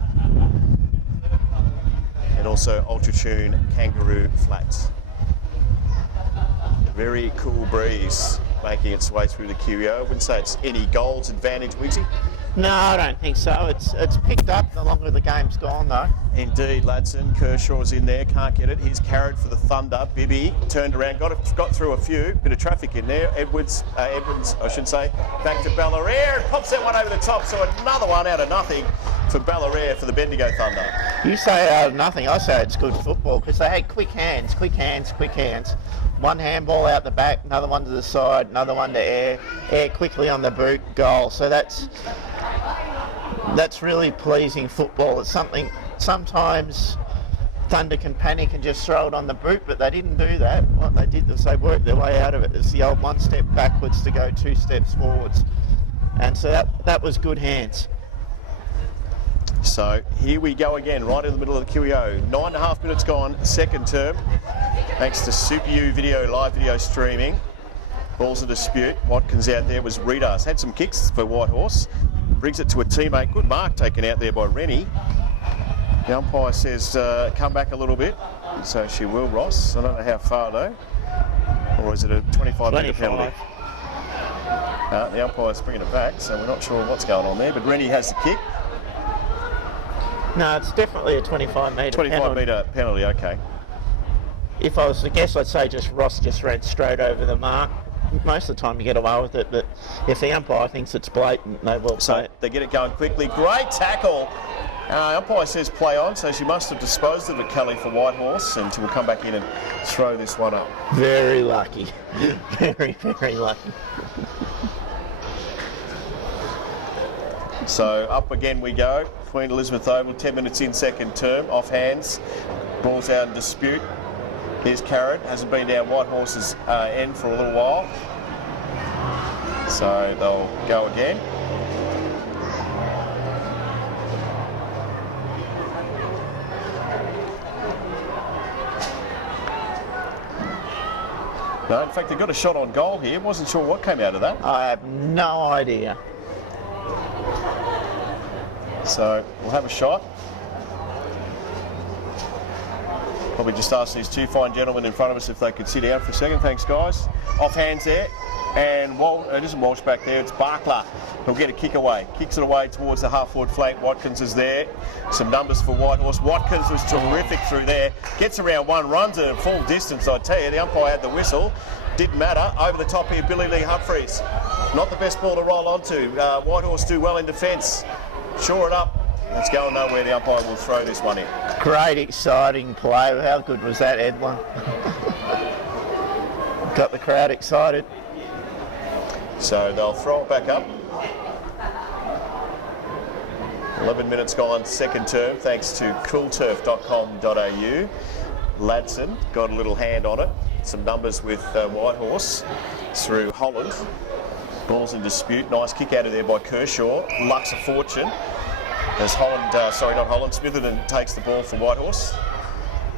And also Ultratune Kangaroo Flats. Very cool breeze making its way through the QEO. I wouldn't say it's any goals advantage, Wiggsy. No, I don't think so. It's picked up the longer the game's gone, though. Indeed, Ladson. Kershaw's in there, can't get it. He's carried for the Thunder. Bibby turned around, got through a few. Bit of traffic in there. Edwards, I should say. Back to Ballarat and pops that one over the top. So another one out of nothing for Ballarat for the Bendigo Thunder. You say out of nothing. I say it's good football because they had quick hands. One handball out the back, another one to the side, another one to air quickly on the boot, goal. So that's really pleasing football. It's something sometimes Thunder can panic and just throw it on the boot, but they didn't do that. What they did was they worked their way out of it. It's the old 1 step backwards to go 2 steps forwards. And so that was good hands. So here we go again, right in the middle of the QEO. 9.5 minutes gone, second term. Thanks to Super U video, live video streaming. Ball's in dispute. Watkins out there was Redas. Had some kicks for Whitehorse. Brings it to a teammate. Good mark taken out there by Rennie. The umpire says come back a little bit. So she will, Ross. I don't know how far though. Or is it a 25-metre penalty? The umpire's bringing it back, so we're not sure what's going on there. But Rennie has the kick. No, it's definitely a 25-metre penalty. 25-metre penalty, okay. If I was to guess, I'd say Ross just ran straight over the mark. Most of the time you get away with it, but if the umpire thinks it's blatant, they will say it. They get it going quickly. Great tackle. Umpire says play on, so she must have disposed of it, Kelly, for Whitehorse, and she will come back in and throw this one up. Very lucky. Very, very lucky. So up again we go. Queen Elizabeth Oval, 10 minutes in second term, off hands. Ball's out in dispute. Here's Carrot, hasn't been down Whitehorse's end for a little while. So they'll go again. No, in fact, they got a shot on goal here. Wasn't sure what came out of that. I have no idea. So we'll have a shot. Probably just ask these two fine gentlemen in front of us if they could sit down for a second. Thanks, guys. Off hands there. And it isn't Walsh back there, it's Barkler. He'll get a kick away. Kicks it away towards the half-forward flank. Watkins is there. Some numbers for Whitehorse. Watkins was terrific through there. Gets around one, runs it at full distance, I tell you. The umpire had the whistle. Didn't matter. Over the top here, Billy Lee Humphreys. Not the best ball to roll onto. Whitehorse do well in defence. Shore it up. It's going nowhere. The umpire will throw this one in. Great, exciting play. How good was that, Edwin? Got the crowd excited. So they'll throw it back up. 11 minutes gone, second term, thanks to coolturf.com.au. Ladson got a little hand on it. Some numbers with Whitehorse through Holland. Ball's in dispute. Nice kick out of there by Kershaw. Lux a fortune. As Smitherton takes the ball for Whitehorse.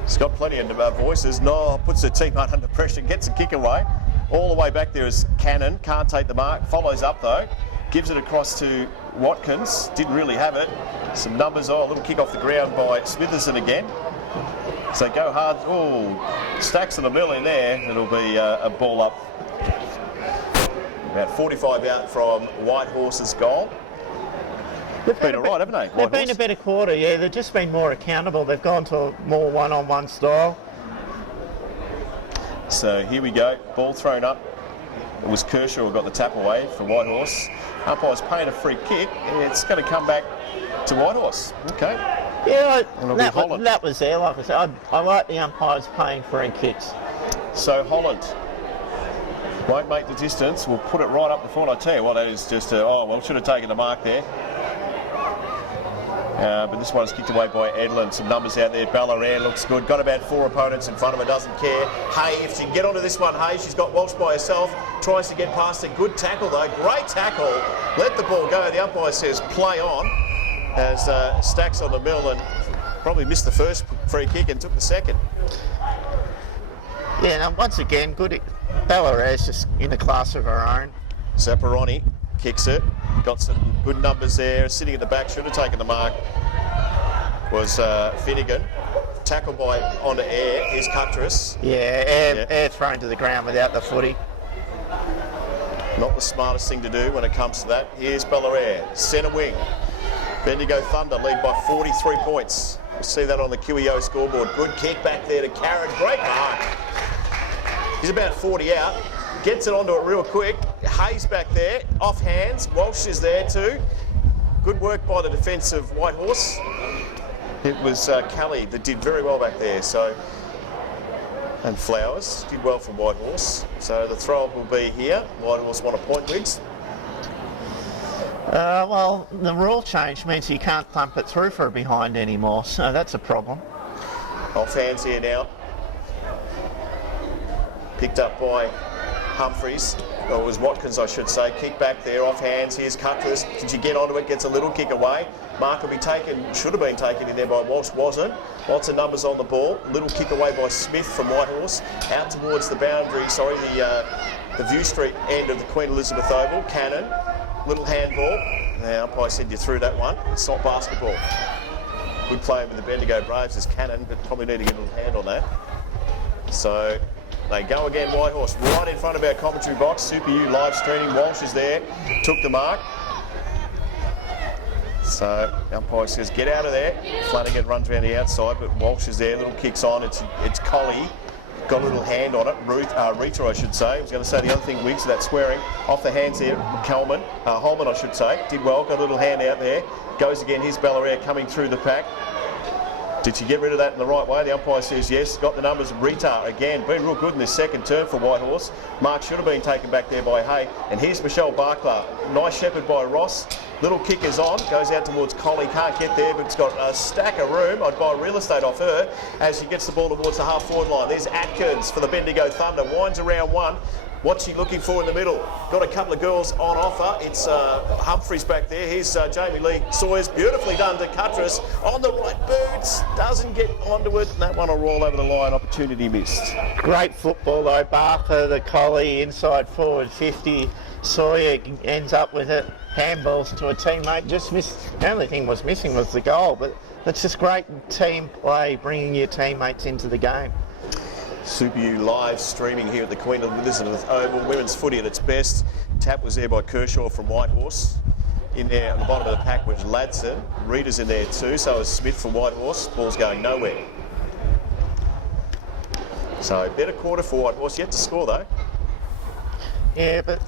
He's got plenty of voices. No, puts the teammate under pressure, gets a kick away. All the way back there is Cannon, can't take the mark, follows up though, gives it across to Watkins, didn't really have it. Some numbers, a little kick off the ground by Smitherton again. So go hard, stacks of the mill in there, it'll be a ball up. About 45 out from Whitehorse's goal. They've been all right, haven't they? They've been a better quarter, yeah. They've just been more accountable. They've gone to a more one-on-one style. So here we go, ball thrown up. It was Kershaw who got the tap away from Whitehorse. Umpire's paying a free kick. It's going to come back to Whitehorse. Okay. Yeah, It'll be Holland. that was there. Like I said, I like the umpires paying free kicks. So Holland won't make the distance. We'll put it right up the front. I tell you what, that is just should have taken the mark there. But this one's kicked away by Edlin. Some numbers out there. Ballarat looks good. Got about 4 opponents in front of her. Doesn't care. Hay, if she can get onto this one, Hay, she's got Walsh by herself. Tries to get past it. Good tackle though. Great tackle. Let the ball go. The umpire says play on. As Stacks on the mill and probably missed the first free kick and took the second. Yeah, now once again, good. Ballarat's just in a class of her own. Zapparoni kicks it. Got some good numbers there. Sitting in the back, should have taken the mark, was Finnegan. Tackled by onto air. Here's Cuttress. Yeah, air thrown to the ground without the footy. Not the smartest thing to do when it comes to that. Here's Ballarat, centre wing. Bendigo Thunder lead by 43 points. We'll see that on the QEO scoreboard. Good kick back there to Karen. Great mark. He's about 40 out. Gets it onto it real quick. Hayes back there, off hands. Walsh is there too. Good work by the defence of Whitehorse. It was Kelly that did very well back there. And Flowers did well from Whitehorse. So the throw will be here. Whitehorse want a point, Wiggs. Well, the rule change means you can't thump it through for a behind anymore, so that's a problem. Off hands here now. Picked up by Humphreys, or it was Watkins I should say. Kick back there, off hands. Here's Cuttress. Did you get onto it? Gets a little kick away. Mark will be taken, should have been taken in there by Walsh, wasn't. Lots of numbers on the ball. Little kick away by Smith from Whitehorse. Out towards the boundary, the View Street end of the Queen Elizabeth Oval. Cannon, little handball. Now, umpire said you threw that one. It's not basketball. Good play with the Bendigo Braves as Cannon, but probably need to get a little hand on that. So they go again, Whitehorse, right in front of our commentary box. Super U live streaming. Walsh is there, took the mark. So umpire says get out of there. Flanagan runs around the outside, but Walsh is there. Little kicks on. It's Colley. Got a little hand on it. Rita, I should say. I was going to say the other thing, Wiggs, that swearing. Off the hands there, Holman, I should say. Did well, got a little hand out there. Goes again, here's Ballarat coming through the pack. Did she get rid of that in the right way? The umpire says yes. Got the numbers. Rita again, been real good in this second term for Whitehorse. Mark should have been taken back there by Hay. And here's Michelle Barkler. Nice shepherd by Ross. Little kick is on. Goes out towards Colley. Can't get there, but it's got a stack of room. I'd buy real estate off her as she gets the ball towards the half-forward line. There's Atkins for the Bendigo Thunder. Winds around one. What's she looking for in the middle? Got a couple of girls on offer. It's Humphreys back there. Here's Jamie Lee Sawyers. Beautifully done to Cuttress. On the right boots. Doesn't get onto it. And that one will roll over the line. Opportunity missed. Great football though. Barker, the Colley, inside forward 50. Sawyer ends up with it. Handballs to a teammate. Just missed. The only thing was missing was the goal. But that's just great team play, bringing your teammates into the game. Super U live streaming here at the Queen Elizabeth Oval. Women's footy at its best. Tap was there by Kershaw from Whitehorse. In there on the bottom of the pack was Ladson. Reader's in there too, so is Smith from Whitehorse. Ball's going nowhere. So better quarter for Whitehorse. Yet to score though. Yeah, but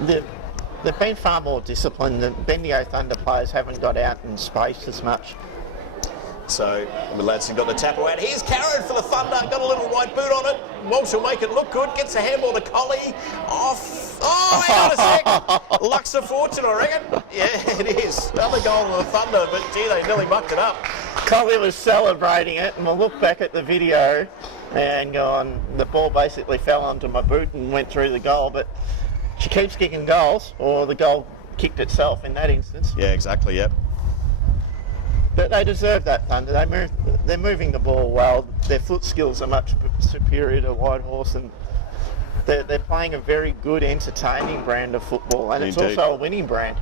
they've been far more disciplined. The Bendigo Thunder players haven't got out in space as much. So Ladson got the tap away. Here's Karen for the Thunder. Got a little white boot on it. Walsh will make it look good. Gets a handball to Colley. Off. Oh, hang on a sec. Luck's of fortune, I reckon. Yeah, it is. Another goal of the Thunder, but gee, they nearly mucked it up. Colley was celebrating it, and we'll look back at the video and go on. The ball basically fell onto my boot and went through the goal, but she keeps kicking goals, or the goal kicked itself in that instance. Yeah, exactly, yep. But they deserve that, Thunder. They're moving the ball well. Their foot skills are much superior to Whitehorse, and they're playing a very good, entertaining brand of football, and Indeed. It's also a winning brand.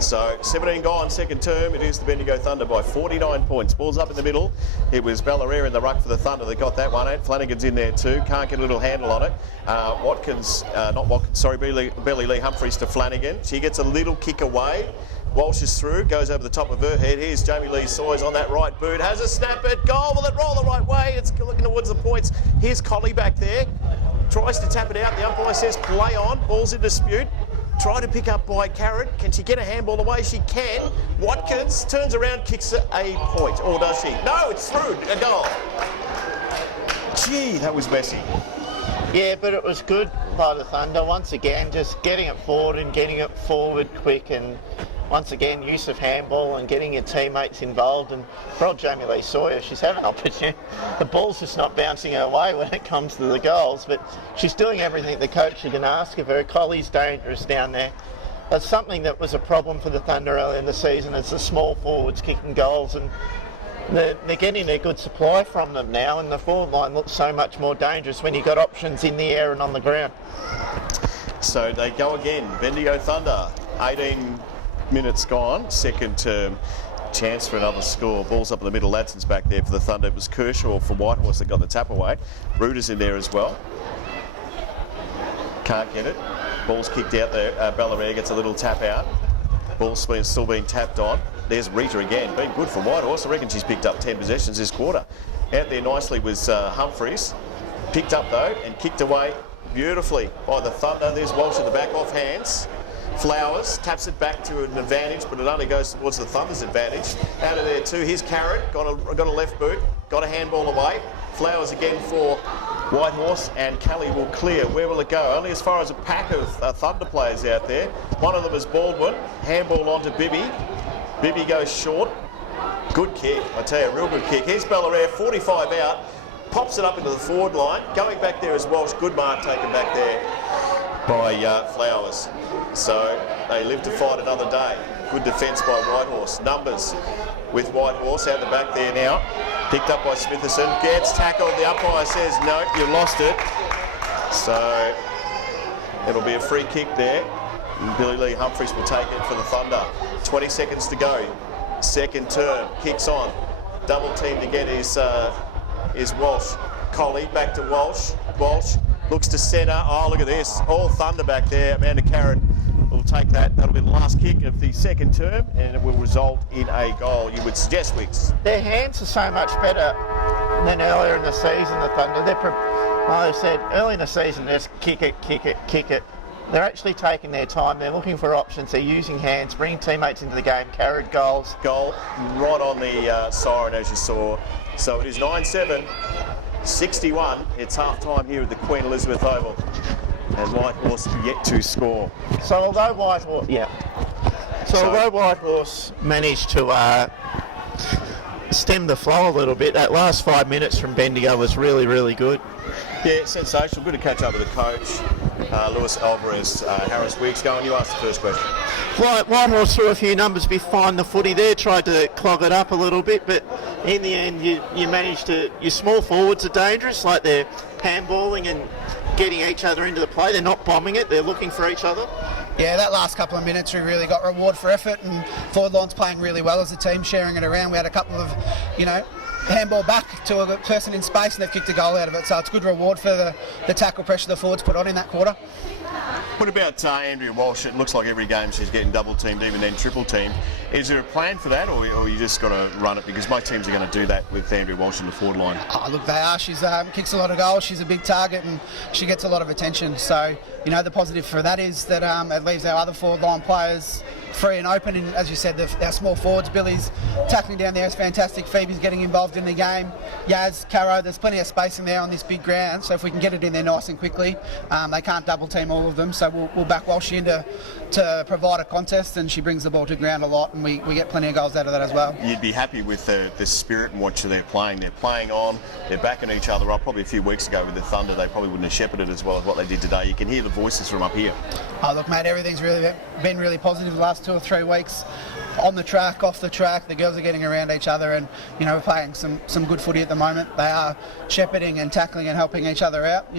So 17 gone, second term. It is the Bendigo Thunder by 49 points. Ball's up in the middle. It was Ballarat in the ruck for the Thunder that got that one out. Flanagan's in there too. Can't get a little handle on it. Belly Lee Humphreys to Flanagan. She gets a little kick away. Walsh is through, goes over the top of her head. Here's Jamie Lee Sawyers on that right boot. Has a snap at goal. Will it roll the right way? It's looking towards the points. Here's Colley back there. tries to tap it out. The umpire says play on. Ball's in dispute. Try to pick up by Carrot. Can she get a handball away? She can. Watkins turns around, kicks a point. Or does she? No, it's through. A goal. Gee, that was messy. Yeah, but it was good by the Thunder. Once again, just getting it forward and getting it forward quick, and once again, use of handball and getting your teammates involved. And for old Jamie Lee Sawyer, she's having an opportunity. The ball's just not bouncing her way when it comes to the goals, but she's doing everything the coach can ask of her. Colley's dangerous down there. That's something that was a problem for the Thunder early in the season. It's the small forwards kicking goals, and they're getting their good supply from them now, and the forward line looks so much more dangerous when you've got options in the air and on the ground. So they go again. Bendigo Thunder, 18 minutes gone, second term. Chance for another score. Ball's up in the middle. Ladson's back there for the Thunder. It was Kershaw for Whitehorse that got the tap away. Reuter's in there as well. Can't get it. Ball's kicked out there. Ballarat gets a little tap out. Ball's still being tapped on. There's Rita again. Been good for Whitehorse. I reckon she's picked up 10 possessions this quarter. Out there nicely was Humphreys. Picked up though and kicked away beautifully by the Thunder. There's Walsh at the back off hands. Flowers taps it back to an advantage, but it only goes towards the Thunder's advantage. Out of there too, here's Carrot, got a left boot, got a handball away. Flowers again for Whitehorse, and Kelly will clear. Where will it go? Only as far as a pack of Thunder players out there. One of them is Baldwin. Handball onto Bibby. Bibby goes short. Good kick, I tell you, a real good kick. Here's Ballarat, 45 out, pops it up into the forward line. Going back there is Walsh. Good mark taken back there by Flowers. So they live to fight another day. Good defence by Whitehorse. Numbers with Whitehorse out the back there now. Picked up by Smitherson. Gets tackled. The umpire says, no, you lost it. So it'll be a free kick there. And Billy Lee Humphreys will take it for the Thunder. 20 seconds to go. Second term. Kicks on. Double teamed again is Walsh. Colley back to Walsh. Walsh looks to centre. Oh, look at this. All Thunder back there. Amanda Carrot will take that. That'll be the last kick of the second term, and it will result in a goal. You would suggest, Wicks? Their hands are so much better than earlier in the season, the Thunder. Like I said, early in the season, they just kick it, kick it, kick it. They're actually taking their time. They're looking for options. They're using hands, bringing teammates into the game, carried goals. Goal right on the siren, as you saw. So it is 9-7, 61. It's half-time here at the Queen Elizabeth Oval. And Whitehorse yet to score. So although Whitehorse managed to stem the flow a little bit, that last 5 minutes from Bendigo was really, really good. Yeah, sensational. Good to catch up with the coach, Lewis Alvarez. Harris Weeks, go on, you asked the first question. Whitehorse threw a few numbers behind the footy there, tried to clog it up a little bit, but in the end you managed to, your small forwards are dangerous, like they're handballing and getting each other into the play. They're not bombing it, they're looking for each other. Yeah, that last couple of minutes we really got reward for effort, and forward line's playing really well as a team, sharing it around. We had a couple of, handball back to a person in space and they've kicked a goal out of it, so it's good reward for the tackle pressure the forwards put on in that quarter. What about Andrea Walsh? It looks like every game she's getting double teamed, even then triple teamed. Is there a plan for that, or you just got to run it? Because most teams are going to do that with Andrea Walsh in the forward line. Oh, look, they are. She's kicks a lot of goals. She's a big target and she gets a lot of attention. So, the positive for that is that it leaves our other forward line players free and open. And as you said, our small forwards, Billy's tackling down there is fantastic. Phoebe's getting involved in the game. Yaz, Caro, there's plenty of spacing there on this big ground. So if we can get it in there nice and quickly, they can't double team all of them. So we'll back Walsh in to provide a contest, and she brings the ball to ground a lot, and we get plenty of goals out of that as well. You'd be happy with the spirit and what they're playing. They're playing on, they're backing each other up. Probably a few weeks ago with the Thunder, they probably wouldn't have shepherded as well as what they did today. You can hear the voices from up here. Oh, look, mate, everything's really been really positive the last 2 or 3 weeks. On the track, off the track, the girls are getting around each other, and we're playing some good footy at the moment. They are shepherding and tackling and helping each other out.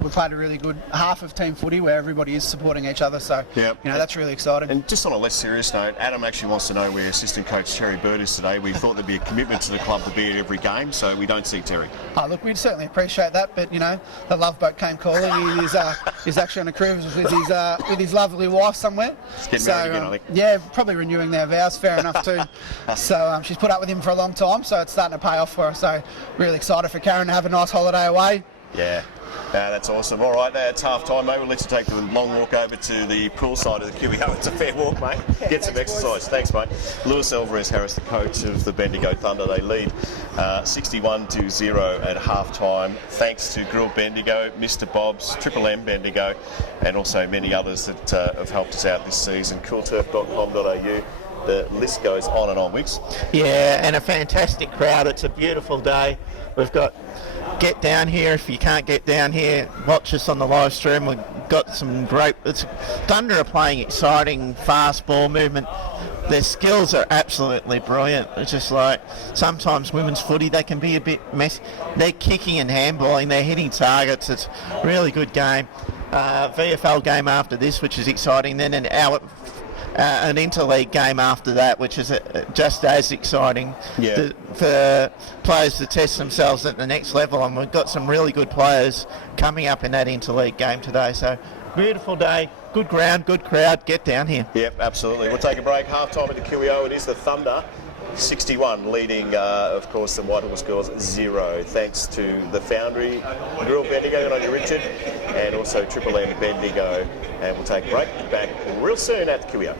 We've played a really good half of team footy where everybody is supporting each other, so that's really exciting. And just on a less serious note, Adam actually wants to know where assistant coach Terry Bird is today. We thought there'd be a commitment to the club to be at every game, so we don't see Terry. Oh, look, we'd certainly appreciate that, but the love boat came calling. He's actually on a cruise with his lovely wife somewhere. He's getting married again, I think. Yeah, probably renewing their vows. Fair enough too. So she's put up with him for a long time, so it's starting to pay off for her. So really excited for Karen to have a nice holiday away. Yeah. That's awesome. All right, it's half time, mate. We'll let you take the long walk over to the pool side of the QEO. It's a fair walk, mate. Get some exercise. Thanks, mate. Lewis Alvarez Harris, the coach of the Bendigo Thunder. They lead 61-0 at half time. Thanks to Grill Bendigo, Mr. Bob's, Triple M Bendigo, and also many others that have helped us out this season. Coolturf.com.au. The list goes on and on, Wicks. Yeah, and a fantastic crowd. It's a beautiful day. We've got get down here. If you can't get down here, watch us on the live stream. We've got some great. Thunder are playing exciting, fast ball movement. Their skills are absolutely brilliant. It's just like sometimes women's footy, they can be a bit messy. They're kicking and handballing. They're hitting targets. It's a really good game. VFL game after this, which is exciting. Then an interleague game after that, which is just as exciting for players to test themselves at the next level. And we've got some really good players coming up in that interleague game today. So beautiful day, good ground, good crowd. Get down here. Yep, absolutely. We'll take a break. Half time at the QEO. It is the Thunder 61 leading, of course, the Whitehorse girls 0. Thanks to the Foundry, Grill Bendigo, and Richard, and also Triple M Bendigo. And we'll take a break. Back real soon at the QEO.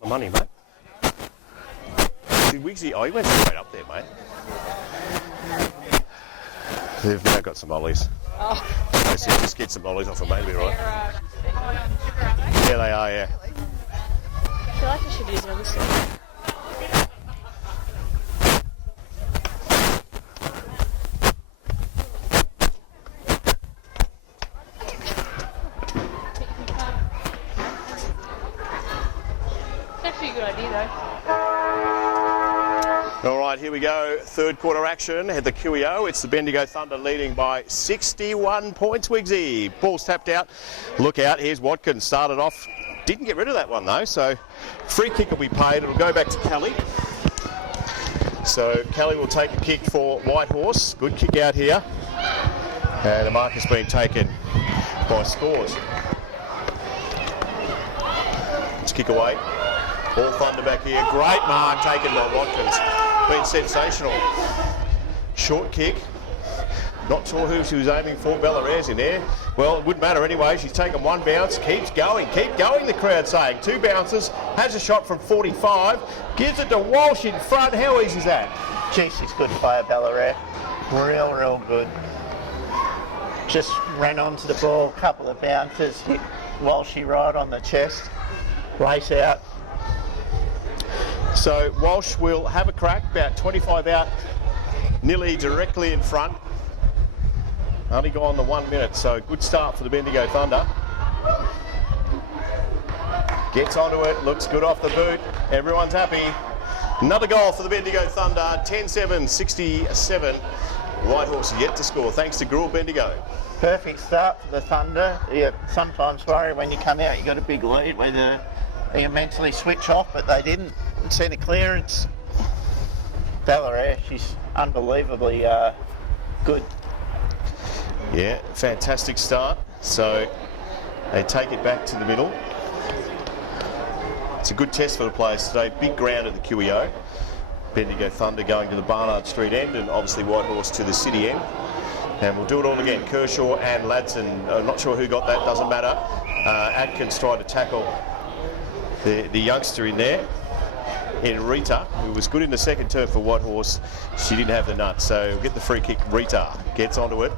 The money, mate. Did Wigsy? Oh, he went straight up there, mate. They've now got some ollies. Oh. So just get some ollies off of maybe, right? Yeah, they are, yeah. I feel like I should use it on this side. Actually a good idea though. All right, here we go. Third quarter action at the QEO. It's the Bendigo Thunder leading by 61 points, Wigsy. Ball's tapped out. Look out. Here's Watkins. Started off. Didn't get rid of that one, though. So free kick will be paid. It'll go back to Kelly. So Kelly will take a kick for Whitehorse. Good kick out here. And the mark has been taken by Scores. Let's kick away. All Thunder back here. Great mark taken by Watkins. Been sensational. Short kick. Not sure who she was aiming for. Bellaire's in there. Well, it wouldn't matter anyway. She's taken one bounce. Keeps going. Keep going, the crowd saying. Two bounces. Has a shot from 45. Gives it to Walsh in front. How easy is that? Gee, she's good player, Bellaire. Real good. Just ran onto the ball. Couple of bounces. Hit Walshy right on the chest. Race out. So Walsh will have a crack, about 25 out, nearly directly in front. Only gone the 1 minute, so good start for the Bendigo Thunder. Gets onto it, looks good off the boot. Everyone's happy. Another goal for the Bendigo Thunder, 10-7, 67. Whitehorse yet to score, thanks to Gruel Bendigo. Perfect start for the Thunder. You sometimes worry when you come out, you got a big lead, whether you mentally switch off, but they didn't. Centre clearance. Bellaire, she's unbelievably good. Yeah, fantastic start. So they take it back to the middle. It's a good test for the players today. Big ground at the QEO. Bendigo Thunder going to the Barnard Street end and obviously Whitehorse to the city end. And we'll do it all again. Kershaw and Ladson. Not sure who got that, doesn't matter. Atkins tried to tackle the youngster in there. In Rita, who was good in the second term for Whitehorse. She didn't have the nut, so we'll get the free kick. Rita gets onto it.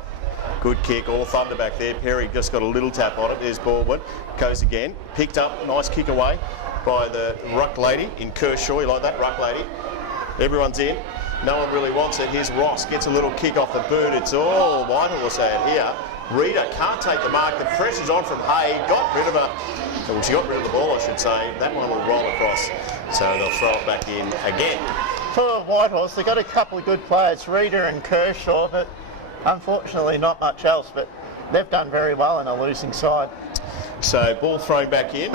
Good kick, all Thunder back there. Perry just got a little tap on it. There's Baldwin. Goes again. Picked up, nice kick away by the ruck lady in Kershaw. You like that, ruck lady? Everyone's in. No one really wants it. Here's Ross. Gets a little kick off the boot. It's all Whitehorse out here. Rita can't take the mark. The pressure's on from Hay. Got rid of her. Well, she got rid of the ball, I should say. That one will roll across. So they'll throw it back in again. For Whitehorse, they've got a couple of good players, Rita and Kershaw, but unfortunately not much else. But they've done very well in a losing side. So ball thrown back in.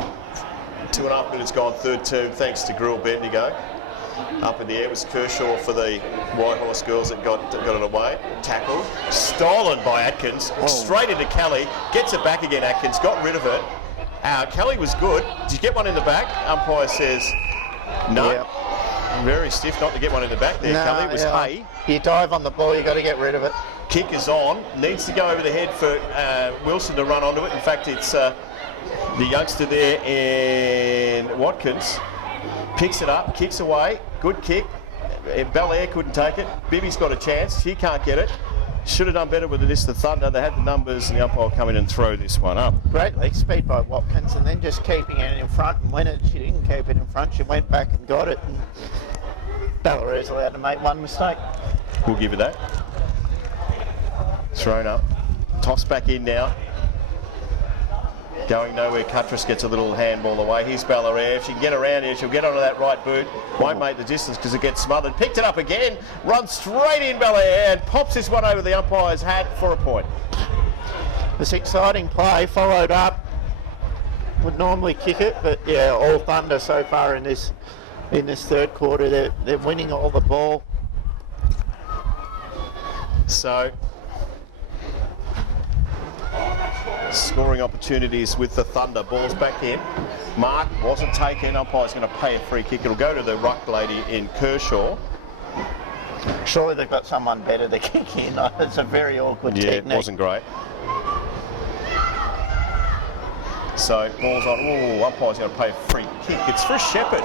2.5 minutes gone, third term, thanks to Gruel Bendigo. Up in the air was Kershaw for the Whitehorse girls that got it away. Tackled. Stolen by Atkins. Oh. Straight into Kelly. Gets it back again, Atkins. Got rid of it. Kelly was good. Did you get one in the back? Umpire says no. Yep. Very stiff not to get one in the back there, Kelly. It was Hay. You dive on the ball, you got to get rid of it. Kick is on. Needs to go over the head for Wilson to run onto it. In fact, it's the youngster there in Watkins. Picks it up, kicks away. Good kick. Bellaire couldn't take it. Bibby's got a chance. She can't get it. Should have done better with this, the Thunder. They had the numbers and the umpire come in and throw this one up. Great leg speed by Watkins and then just keeping it in front, and when she didn't keep it in front, she went back and got it. And Bellaire's allowed to make one mistake. We'll give it that. Thrown up. Toss back in now. Going nowhere, Cuttress gets a little handball away. Here's Bellaire. If she can get around here, she'll get onto that right boot. Won't make the distance because it gets smothered. Picked it up again, runs straight in Bellaire and pops this one over the umpire's hat for a point. This exciting play followed up. Would normally kick it, but yeah, all Thunder so far in this third quarter. They're winning all the ball. So scoring opportunities with the Thunder. Ball's back in. Mark wasn't taken. Umpire's going to pay a free kick. It'll go to the ruck lady in Kershaw. Surely they've got someone better to kick in. It's a very awkward technique. Yeah, it wasn't great. So ball's on. Oh, umpire's going to pay a free kick. It's for Shepherd.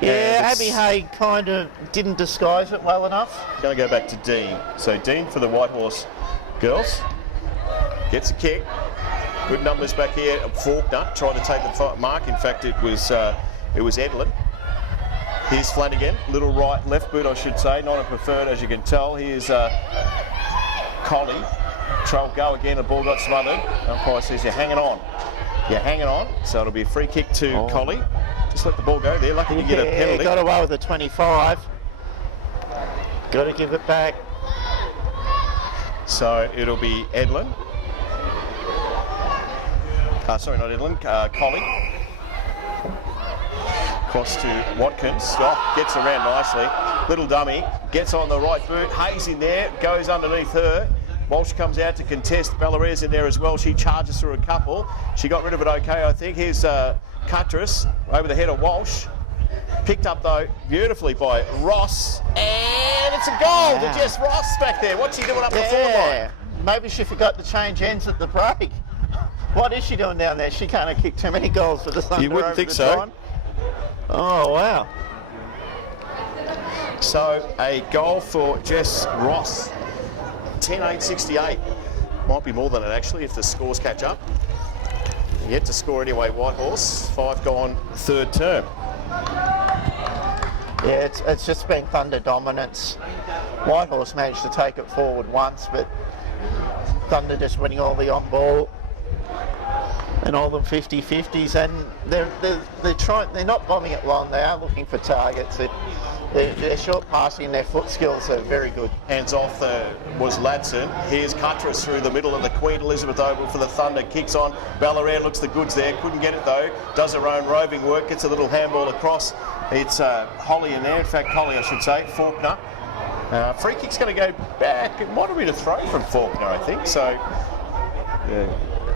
Yeah, Abby Hay kind of didn't disguise it well enough. Going to go back to Dean. So Dean for the Whitehorse girls. Gets a kick. Good numbers back here. Faulkner trying to take the mark. In fact, it was Edlin. Here's Flanagan. Little right, left boot, I should say. Not a preferred, as you can tell. Here's Collie. Trial go again. The ball got smothered. Umpire says you're hanging on. So it'll be a free kick to Collie. Just let the ball go there. Lucky to get a penalty. Got away with the 25. Got to give it back. So it'll be Edlin. Sorry, not Edlin. Collie. Cross to Watkins. Oh, gets around nicely. Little dummy. Gets on the right boot. Hayes in there. Goes underneath her. Walsh comes out to contest. Bellaire's in there as well. She charges through a couple. She got rid of it okay, I think. Here's Cuttress over the head of Walsh. Picked up, though, beautifully by Ross. And it's a goal to Jess Ross back there. What's she doing up the forward line? Maybe she forgot to change ends at the break. What is she doing down there? She can't have kicked too many goals for the Thunder. You wouldn't over think the so. time. Oh, wow. So a goal for Jess Ross. 10-8-68. Might be more than that, actually, if the scores catch up. Yet to score anyway, Whitehorse. 5 gone, third term. Yeah, it's just been Thunder dominance. Whitehorse managed to take it forward once, but Thunder just winning all the on ball and all them 50-50s, and they're not bombing it long. They are looking for targets. Their short passing and their foot skills are very good. Hands off was Ladson. Here's Cuttress through the middle of the Queen Elizabeth Oval for the Thunder. Kicks on. Ballarat looks the goods there. Couldn't get it though. Does her own roving work. Gets a little handball across. It's Holly in there. In fact, Holly, I should say. Faulkner. Free kick's going to go back. It might have been a throw from Faulkner, I think. So,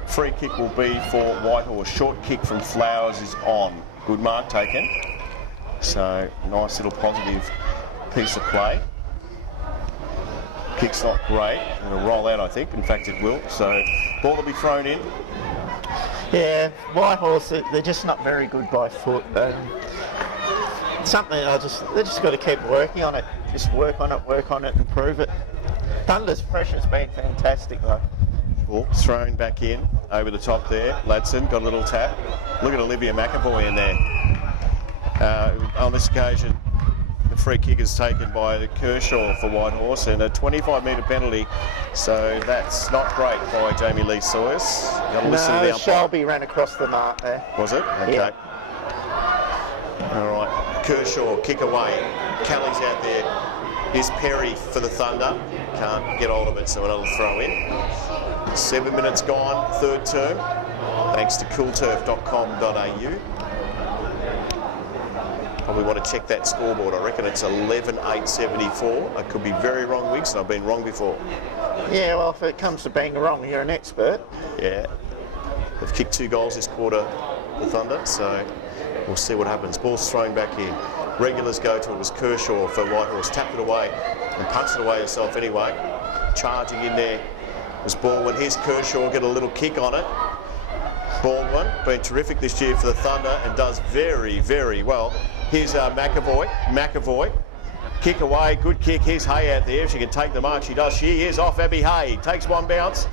free kick will be for Whitehorse. Short kick from Flowers is on. Good mark taken. So, nice little positive piece of play. Kick's not great. It'll roll out, I think. In fact, it will. So, ball will be thrown in. Yeah, Whitehorse, they're just not very good by foot. And something they just got to keep working on it. Just work on it, improve it. Thunder's pressure's been fantastic, though. Ball thrown back in, over the top there. Ladson got a little tap. Look at Olivia McAvoy in there. On this occasion, the free kick is taken by Kershaw for Whitehorse and a 25-metre penalty. So that's not great by Jamie Lee Sawyers. Got to listen to the umpire. Shelby ran across the mark there. Was it? Okay. Yeah. All right. Kershaw, kick away. Kelly's out there. Here's Perry for the Thunder. Can't get hold of it, so another throw in. 7 minutes gone, third term. Thanks to coolturf.com.au. Probably want to check that scoreboard. I reckon it's 11-8-74. I could be very wrong, Wiggs, and I've been wrong before. Yeah, well, if it comes to being wrong, you're an expert. Yeah. They've kicked 2 goals this quarter, the Thunder, so we'll see what happens. Ball's thrown back in. Regulars go to it was Kershaw for Whitehorse. Tapped it away and punched it away herself anyway. Charging in there was Baldwin. Here's Kershaw, get a little kick on it. Baldwin, been terrific this year for the Thunder and does very, very well. Here's McAvoy. Kick away, good kick. Here's Hay out there. If she can take the mark, she does. She is off Abby Hay. Takes one bounce.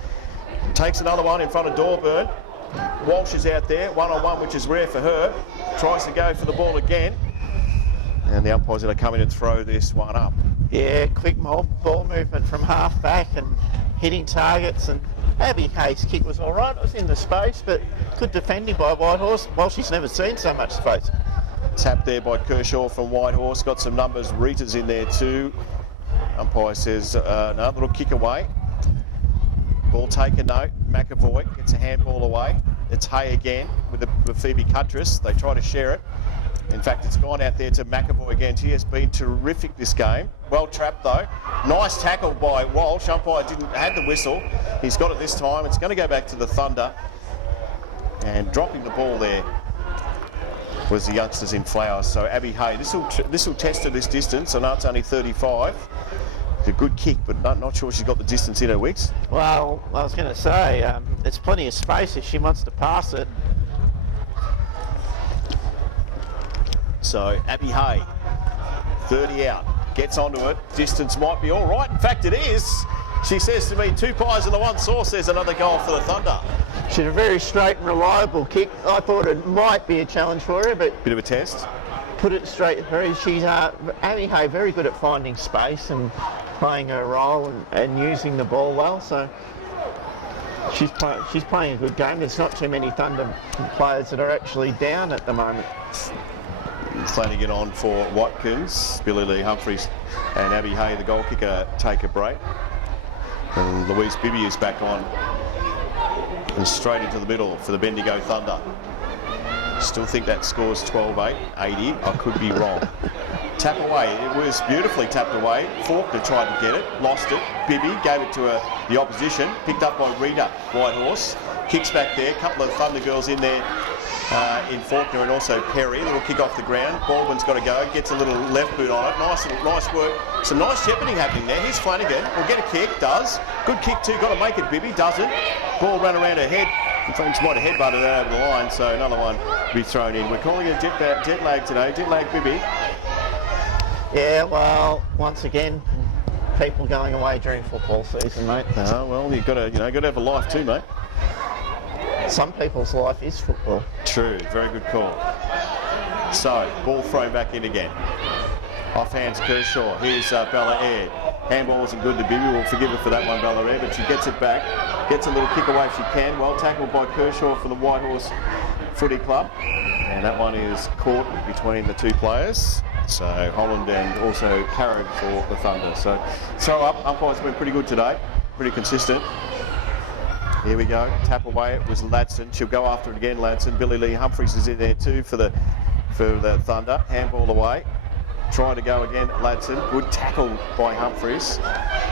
Takes another one in front of Dorburn. Walsh is out there, one-on-one, which is rare for her. Tries to go for the ball again. And the umpire's going to come in and throw this one up. Yeah, quick ball movement from half back and hitting targets. And Abby Hayes' kick was all right. It was in the space, but good defending by Whitehorse. Well, she's never seen so much space. Tap there by Kershaw from Whitehorse. Got some numbers. Rita's in there too. Umpire says no, little kick away. Ball taken, no. McAvoy gets a handball away. It's Hay again with Phoebe Cuttress. They try to share it. In fact, it's gone out there to McAvoy again. She has been terrific this game. Well trapped though. Nice tackle by Walsh. Umpire had the whistle. He's got it this time. It's going to go back to the Thunder. And dropping the ball there was the youngsters in Flowers. So Abby Hay, this will test her this distance. I know it's only 35. To a good kick, but not sure she's got the distance in her wigs. Well, I was going to say, there's plenty of space if she wants to pass it. So Abby Hay, 30 out, gets onto it. Distance might be all right. In fact, it is. She says to me, 2 pies and the 1 sauce. There's another goal for the Thunder. She had a very straight and reliable kick. I thought it might be a challenge for her, but Bit of a test. put it straight through. She's Abby Hay, very good at finding space and playing her role and using the ball well. So she's playing a good game. There's not too many Thunder players that are actually down at the moment. Flanagan on for Watkins, Billy Lee Humphries and Abby Hay, the goal kicker, take a break. And Louise Bibby is back on and straight into the middle for the Bendigo Thunder. Still think that score's 12-8, 80. I could be wrong. Tap away. It was beautifully tapped away. Faulkner tried to get it, lost it. Bibby gave it to the opposition, picked up by Rita Whitehorse. Kicks back there. A couple of Thunder girls in there. In Faulkner and also Perry. A little kick off the ground. Baldwin's got to go. Gets a little left boot on it. Nice work. Some nice shepherding happening there. Here's Flanagan. Will get a kick. Does. Good kick too. Got to make it, Bibby. Doesn't. Ball run around her head. In fact, she might have headbutted it over the line, so another one will be thrown in. We're calling it jet lag today. Jet lag, Bibby. Yeah, well, once again, people going away during football season, mate. Oh, well, you've got to have a life too, mate. Some people's life is football. True, very good call. So, ball thrown back in again. Off hands Kershaw. Here's Bella Air. Handball wasn't good to Bibby. We'll forgive her for that one, Bella Air, but she gets it back. Gets a little kick away if she can. Well tackled by Kershaw for the Whitehorse Footy Club. And that one is caught between the 2 players. So Holland and also Carrick for the Thunder. So throw up. Umpire's been pretty good today. Pretty consistent. Here we go. Tap away. It was Ladson. She'll go after it again, Ladson. Billy Lee Humphries is in there too for the Thunder. Handball away. Trying to go again, Ladson. Good tackle by Humphries.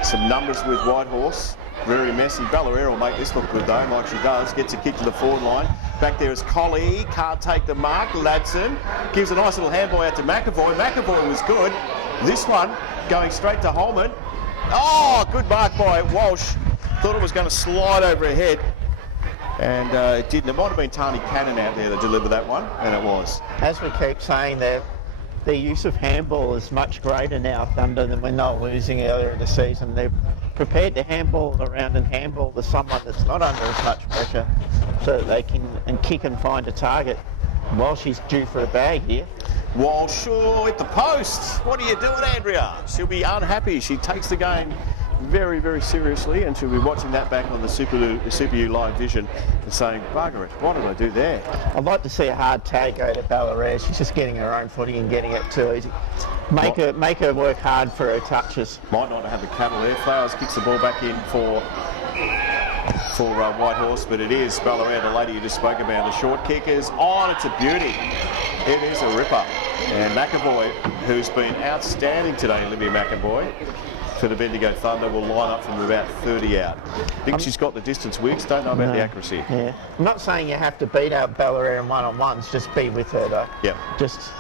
Some numbers with Whitehorse. Very messy. Ballarat will make this look good though, like she does. Gets a kick to the forward line. Back there is Collie. Can't take the mark. Ladson gives a nice little handball out to McAvoy. McAvoy was good. This one going straight to Holman. Oh, good mark by Walsh. Thought it was going to slide over her head. And it didn't. It might have been Tani Cannon out there that delivered that one, and it was. As we keep saying, their use of handball is much greater now, Thunder, than when they were losing earlier in the season. They're prepared to handball around and handball to someone that's not under as much pressure so that they can kick and find a target. While she's due for a bag here. Walsh hit the post. What are you doing, Andrea? She'll be unhappy. She takes the game very, very seriously, and she'll be watching that back on the Super U live vision and saying, bugger it, what did I do there? I'd like to see a hard tag go to Ballarat. She's just getting her own footy and getting it too easy. Make her work hard for her touches. Might not have the cattle there. Flowers kicks the ball back in for Whitehorse, but it is Ballarat, the lady you just spoke about. The short kick is on. It's a beauty. It is a ripper. And McAvoy, who's been outstanding today, Olivia McAvoy, for the Bendigo Thunder, will line up from about 30 out. Think she's got the distance wigs, don't know about the accuracy. Yeah. I'm not saying you have to beat out Ballarat in one-on-ones, just be with her though. Yep. Just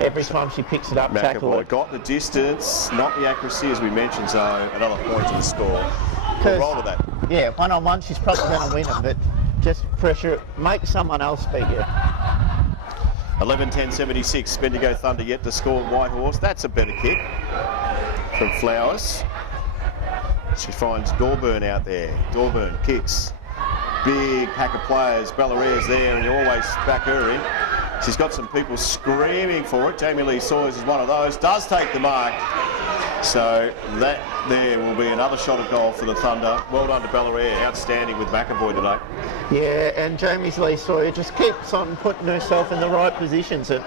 every time she picks it up, tackle it. Got the distance, not the accuracy as we mentioned, so another point to the score. We'll roll with that. Yeah, one-on-one she's probably going to win them, but just pressure, make someone else beat you. 11-10-76, Bendigo Thunder yet to score. Whitehorse, that's a better kick from Flowers. She finds Dorburn out there. Dorburn kicks. Big pack of players. Ballarat's there, and you always back her in. She's got some people screaming for it. Jamie Lee Sawyers is one of those. Does take the mark. So that there will be another shot of goal for the Thunder. Well done to Ballarat. Outstanding with McAvoy today. Yeah, and Jamie Lee Sawyer just keeps on putting herself in the right positions at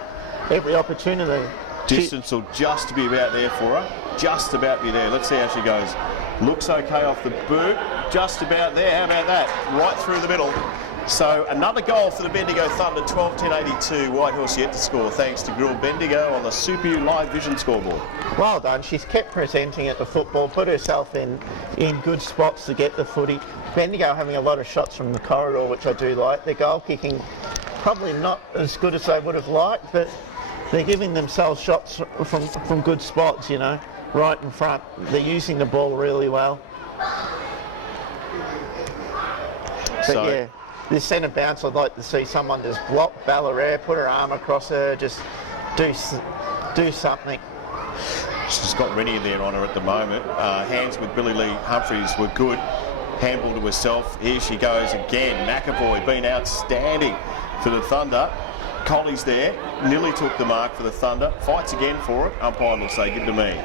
every opportunity. Distance will just be about there for her. Just about be there. Let's see how she goes. Looks okay off the boot. Just about there. How about that? Right through the middle. So another goal for the Bendigo Thunder, 12-10-82. Whitehorse yet to score, thanks to Grill Bendigo on the Super U live vision scoreboard. Well done. She's kept presenting at the football, put herself in good spots to get the footy. Bendigo having a lot of shots from the corridor, which I do like. Their goal kicking probably not as good as they would have liked, but they're giving themselves shots from good spots, you know. right in front. They're using the ball really well. But So, yeah, this centre bounce, I'd like to see someone just block Ballarat, put her arm across her, just do something. she's got Rennie in there on her at the moment. Hands with Billy Lee Humphries were good. Handball to herself. Here she goes again. McAvoy been outstanding for the Thunder. Colley's there. Nearly took the mark for the Thunder. Fights again for it. Umpire will say, give to me.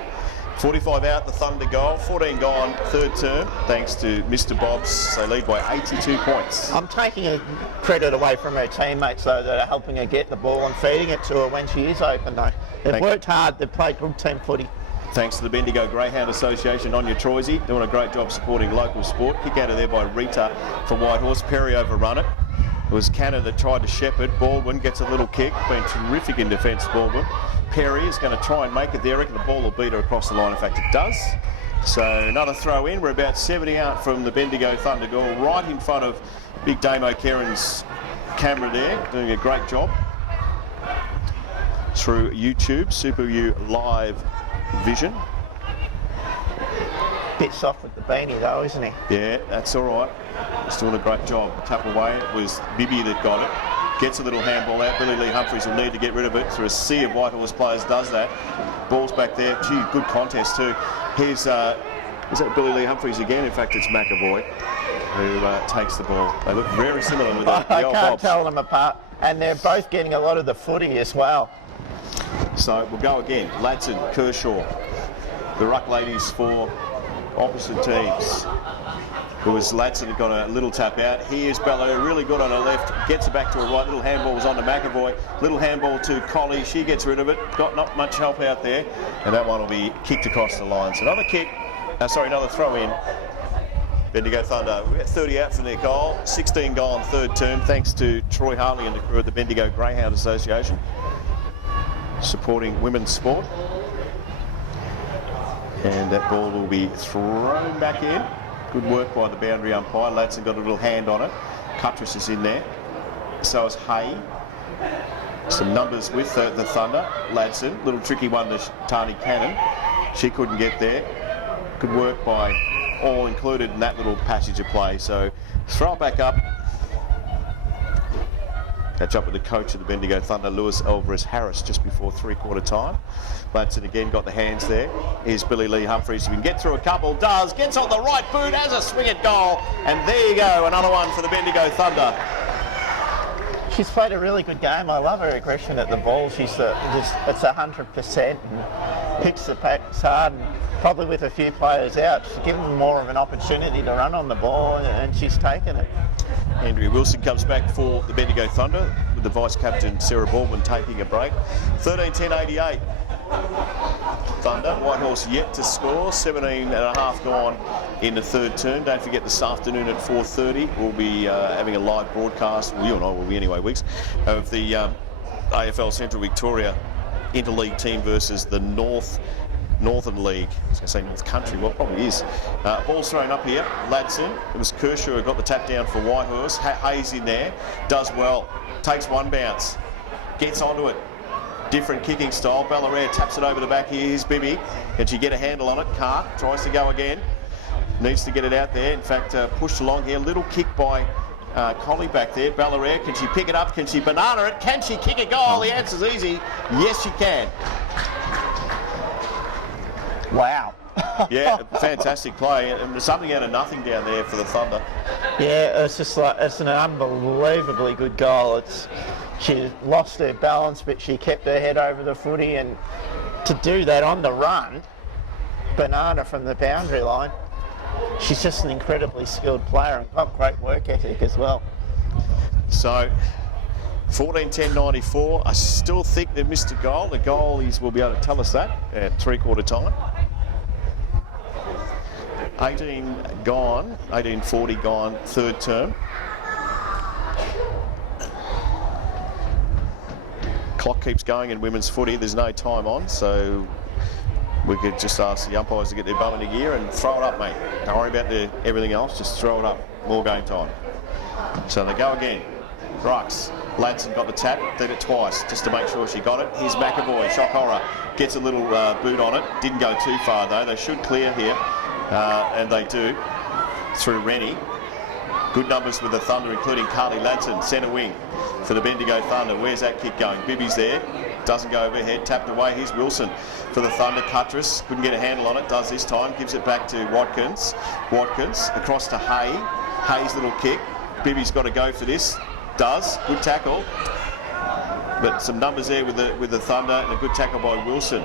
45 out, the Thunder goal. 14 gone, third term. Thanks to Mr. Bobs. They lead by 82 points. I'm taking a credit away from her teammates, though, that are helping her get the ball and feeding it to her when she is open, though. They've worked hard. They've played good team footy. Thanks to the Bendigo Greyhound Association, Anya Troisy doing a great job supporting local sport. Kick out of there by Rita for Whitehorse. Perry overrun it. It was Cannon that tried to shepherd. Baldwin gets a little kick. Been terrific in defence, Baldwin. Perry is going to try and make it there. I reckon the ball will beat her across the line. In fact, it does. So another throw in. We're about 70 out from the Bendigo Thunder goal, right in front of Big Dame O'Kerran's camera there, doing a great job. Through YouTube, Super U Live Vision. Bit soft with the beanie, though, isn't he? Yeah, that's all right. He's doing a great job. Tap away. It was Bibby that got it. Gets a little handball out. Billy Lee Humphries will need to get rid of it. Through a sea of Whitehorse players does that. Ball's back there. Gee, good contest too. Here's, is that Billy Lee Humphries again? In fact, it's McAvoy who takes the ball. They look very similar with the I old can't Bobs. tell them apart. And they're both getting a lot of the footy as well. So we'll go again. Ladson, Kershaw. The ruck ladies for opposite teams. It was Ladson got a little tap out. Here's Bello, really good on her left. Gets it back to her right. Little handball was on to McAvoy. Little handball to Colley. She gets rid of it. Got not much help out there. And that one will be kicked across the line. So another kick. Another throw in. Bendigo Thunder. We're at 30 out from their goal. 16 gone third term. Thanks to Troy Harley and the crew at the Bendigo Greyhound Association, supporting women's sport. And that ball will be thrown back in. Good work by the boundary umpire. Ladson got a little hand on it. Cuttress is in there. So is Hay. Some numbers with the Thunder. Ladson, little tricky one to Tani Cannon. She couldn't get there. Good work by all included in that little passage of play. So throw it back up. Catch up with the coach of the Bendigo Thunder, Lewis Alvarez Harris, just before three-quarter time. Ladson again got the hands there. Here's Billy Lee Humphries. He can get through a couple. Does. Gets on the right boot. Has a swing at goal. And there you go. Another one for the Bendigo Thunder. She's played a really good game. I love her aggression at the ball. She's it's 100% and hits the packs hard. And probably with a few players out, she's given them more of an opportunity to run on the ball, and she's taken it. Andrea Wilson comes back for the Bendigo Thunder with the vice-captain Sarah Baldwin taking a break. 13-10-88. Thunder. Whitehorse yet to score. 17 and a half gone in the third term. Don't forget this afternoon at 4:30 we'll be having a live broadcast, well, you and I will be anyway, Weeks, of the AFL Central Victoria interleague team versus the Northern League. I was going to say North Country, well, it probably is. Ball's thrown up here. Ladson. It was Kershaw who got the tap down for Whitehorse. Hayes in there. Does well. Takes one bounce. Gets onto it. Different kicking style. Ballarat taps it over the back here. Here's Bibby. Can she get a handle on it? Can't. Tries to go again. Needs to get it out there. In fact, pushed along here. Little kick by Colley back there. Ballarat. Can she pick it up? Can she banana it? Can she kick a goal? The answer's easy. Yes, she can. Wow. Yeah, fantastic play. And something out of nothing down there for the Thunder. Yeah, it's just like, it's an unbelievably good goal. She lost her balance, but she kept her head over the footy, and to do that on the run, banana from the boundary line, she's just an incredibly skilled player and got great work ethic as well. So 14-10-94. I still think they missed a goal. The goalies will be able to tell us that at three-quarter time. 18 gone, 18-40 gone, third term. Clock keeps going in women's footy. There's no time on, so we could just ask the umpires to get their bum into gear and throw it up, mate. Don't worry about everything else, just throw it up. More game time. So they go again. Rux Ladson got the tap, did it twice just to make sure she got it. Here's McAvoy, shock horror, gets a little boot on it. Didn't go too far though. They should clear here, and they do through Rennie. Good numbers with the Thunder, including Carly Ladson, centre wing for the Bendigo Thunder. Where's that kick going? Bibby's there. Doesn't go overhead, tapped away. Here's Wilson for the Thunder. Cuttress couldn't get a handle on it, does this time. Gives it back to Watkins. Watkins across to Hay. Hay's little kick. Bibby's got to go for this. Does. Good tackle. But some numbers there with the Thunder, and a good tackle by Wilson.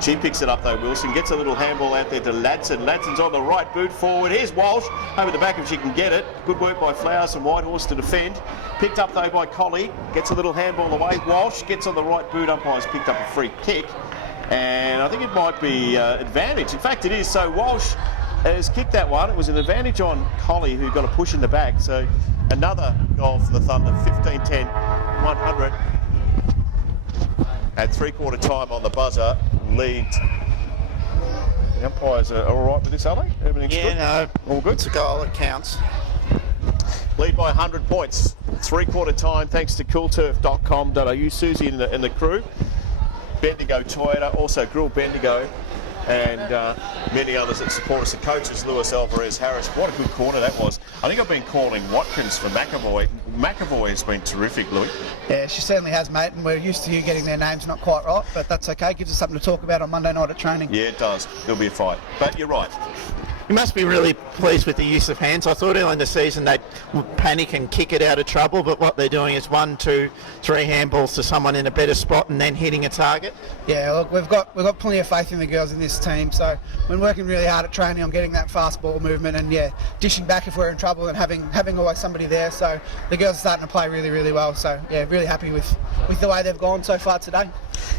She picks it up though, Wilson. Gets a little handball out there to Ladson. Ladson's on the right boot forward. Here's Walsh over the back if she can get it. Good work by Flowers and Whitehorse to defend. Picked up though by Colley. Gets a little handball away. Walsh gets on the right boot. Umpire's picked up a free kick. And I think it might be advantage. In fact, it is. So Walsh has kicked that one. It was an advantage on Colley, who got a push in the back. So another goal for the Thunder. 15-10, 100. At 3/4 time on the buzzer, lead. The umpires are all right with this, are they? Everything's good? No. All good? It's a goal, it counts. Lead by 100 points. 3/4 time, thanks to coolturf.com.au. Susie and the crew. Bendigo Toyota, also Grill Bendigo, and many others that support us. The coaches, Lewis Alvarez Harris. What a good corner that was. I think I've been calling Watkins for McAvoy. McAvoy has been terrific, Louis. Yeah, she certainly has, mate, and we're used to you getting their names not quite right, but that's okay. Gives us something to talk about on Monday night at training. Yeah, it does. There'll be a fight. But you're right. You must be really pleased with the use of hands. I thought early in the season they'd panic and kick it out of trouble, but what they're doing is 1, 2, 3 handballs to someone in a better spot and then hitting a target. Yeah, look, we've got plenty of faith in the girls in this team, so we're working really hard at training on getting that fast ball movement and dishing back if we're in trouble and having always somebody there. So the girls are starting to play really, really well. So yeah, really happy with the way they've gone so far today.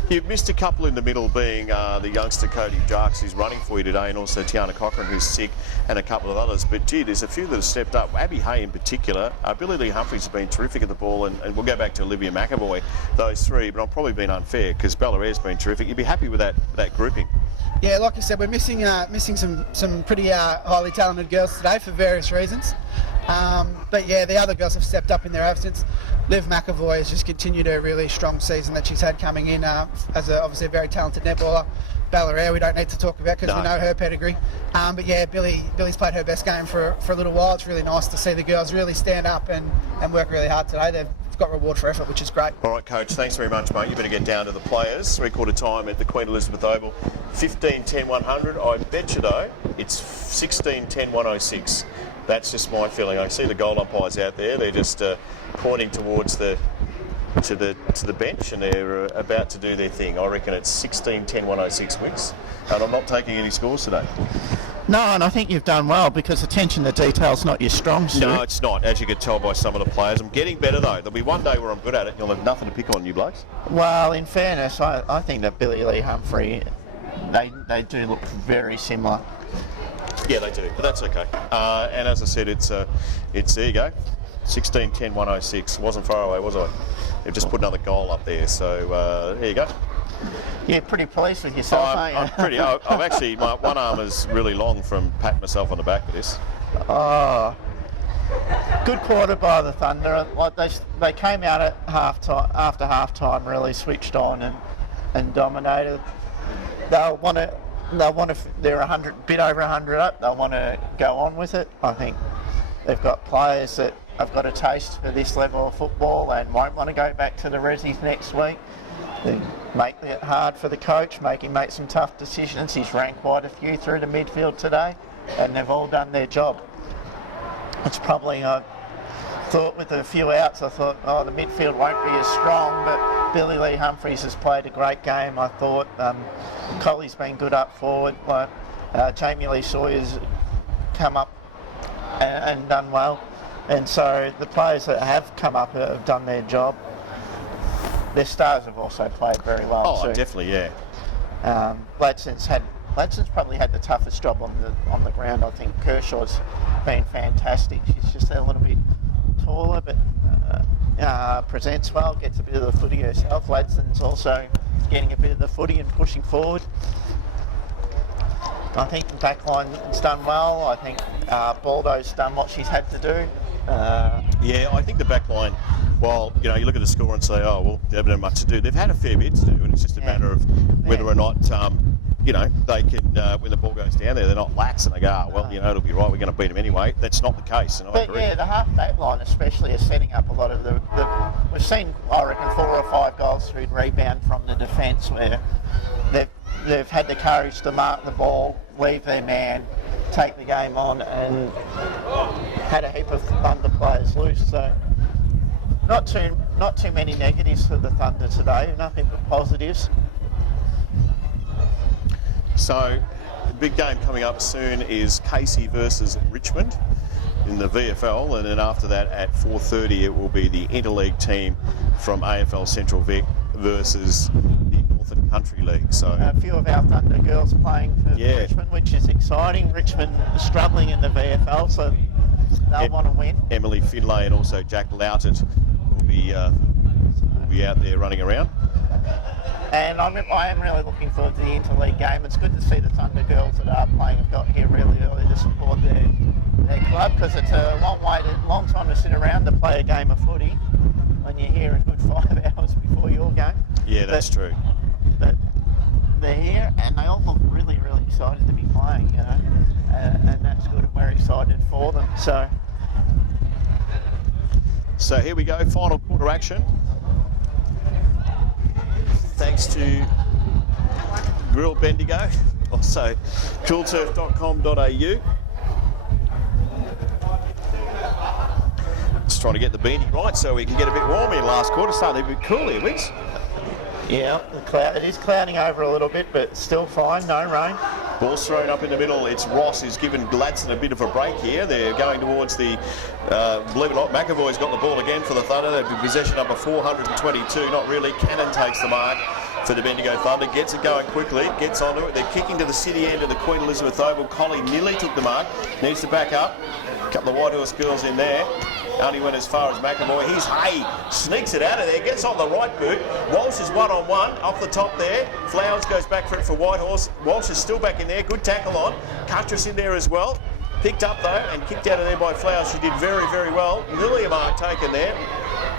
You've missed a couple in the middle, being the youngster Cody Jarks, who's running for you today, and also Tiana Cochran, who's sick, and a couple of others. But gee, there's a few that have stepped up. Abby Hay in particular. Billy Lee Humphries has been terrific at the ball, and we'll go back to Olivia McAvoy, those three. But I'm probably being unfair because Bellaire's been terrific. You'd be happy with that grouping. Yeah, like you said, we're missing some pretty highly talented girls today for various reasons. But yeah, the other girls have stepped up in their absence. Liv McAvoy has just continued her really strong season that she's had coming in as obviously a very talented netballer. Ballarat, we don't need to talk about because we know her pedigree. But yeah, Billy's played her best game for a little while. It's really nice to see the girls really stand up and work really hard today. They've got reward for effort, which is great. All right, Coach, thanks very much, mate. You better get down to the players. 3/4 time at the Queen Elizabeth Oval. 15-10-100. I bet you, though, it's 16-10-106. That's just my feeling. I see the goal umpires out there. They're just pointing towards to the bench, and they're about to do their thing. I reckon it's 16-10-106 wins, and I'm not taking any scores today. No, and I think you've done well because attention to detail's not your strong suit. No, it's not, as you could tell by some of the players. I'm getting better, though. There'll be one day where I'm good at it, and you'll have nothing to pick on, you blokes. Well, in fairness, I think that Billy Lee Humphrey, they do look very similar. Yeah, they do, but that's okay. And as I said, it's there you go, 16-10-106. Wasn't far away, was I? They've just put another goal up there, so there you go. Yeah, pretty pleased with yourself, aren't you? I'm pretty. I've actually, my one arm is really long from patting myself on the back with this. Oh, good quarter by the Thunder. Like they came out at after half time, really switched on and dominated. They're 100, bit over 100 up. They'll want to go on with it. I think they've got players that have got a taste for this level of football and won't want to go back to the Rezzies next week. They make it hard for the coach, make him make some tough decisions. He's ran quite a few through the midfield today, and they've all done their job. It's probably, I thought with a few outs, I thought, the midfield won't be as strong, but Billy Lee Humphries has played a great game, I thought. Colley's been good up forward. Jamie Lee Sawyer's come up and done well. And so the players that have come up have done their job. Their stars have also played very well too. Definitely, yeah. Ladson's probably had the toughest job on the ground. I think Kershaw's been fantastic. She's just a little bit taller, but presents well, gets a bit of the footy herself. Ladson's also getting a bit of the footy and pushing forward. I think the back line's done well. I think Baldo's done what she's had to do. Yeah, I think the back line Well, you know, you look at the score and say, oh, well, they haven't had much to do. They've had a fair bit to do, and it's just a matter of whether or not, you know, they can, when the ball goes down there, they're not lax and they go, oh, well, you know, it'll be right, we're going to beat them anyway. That's not the case, and I agree. Yeah, the half-back line especially is setting up a lot of the we've seen, I reckon, 4 or 5 goals through rebound from the defence where they've had the courage to mark the ball, leave their man, take the game on, and had a heap of Thunder players loose. So not too many negatives for the Thunder today, nothing but positives. So the big game coming up soon is Casey versus Richmond in the VFL, and then after that at 4:30 it will be the interleague team from AFL Central Vic versus the Northern Country League. So a few of our Thunder girls playing for Richmond, which is exciting. Richmond is struggling in the VFL, so they'll want to win. Emily Finlay and also Jack Loughton will be out there running around. And I am really looking forward to the interleague game. It's good to see the Thunder girls that are playing have got here really early to support their club, because it's a long time to sit around to play a game of footy when you're here a good 5 hours before your game. Yeah, that's true. But they're here and they all look really, really excited to be playing, you know, and that's good, and we're excited for them. So here we go, final quarter action. Thanks to Grill Bendigo, also coolturf.com.au. Just trying to get the beanie right so we can get a bit warm in last quarter. Starting to be cool here, Wicks. Yeah, it is clouding over a little bit, but still fine, no rain. Ball's thrown up in the middle. It's Ross who's given Gladstone a bit of a break here. They're going towards the, believe it or not, McAvoy's got the ball again for the Thunder. They've been possession number 422. Not really. Cannon takes the mark for the Bendigo Thunder. Gets it going quickly. Gets onto it. They're kicking to the city end of the Queen Elizabeth Oval. Collie nearly took the mark. Needs to back up. A couple of Whitehorse girls in there. Only went as far as McAvoy. He's Hay. Sneaks it out of there. Gets on the right boot. Walsh is one-on-one. Off the top there. Flowers goes back for it for Whitehorse. Walsh is still back in there. Good tackle on. Cuttress in there as well. Picked up though and kicked out of there by Flowers. She did very, very well. Nearly a mark taken there.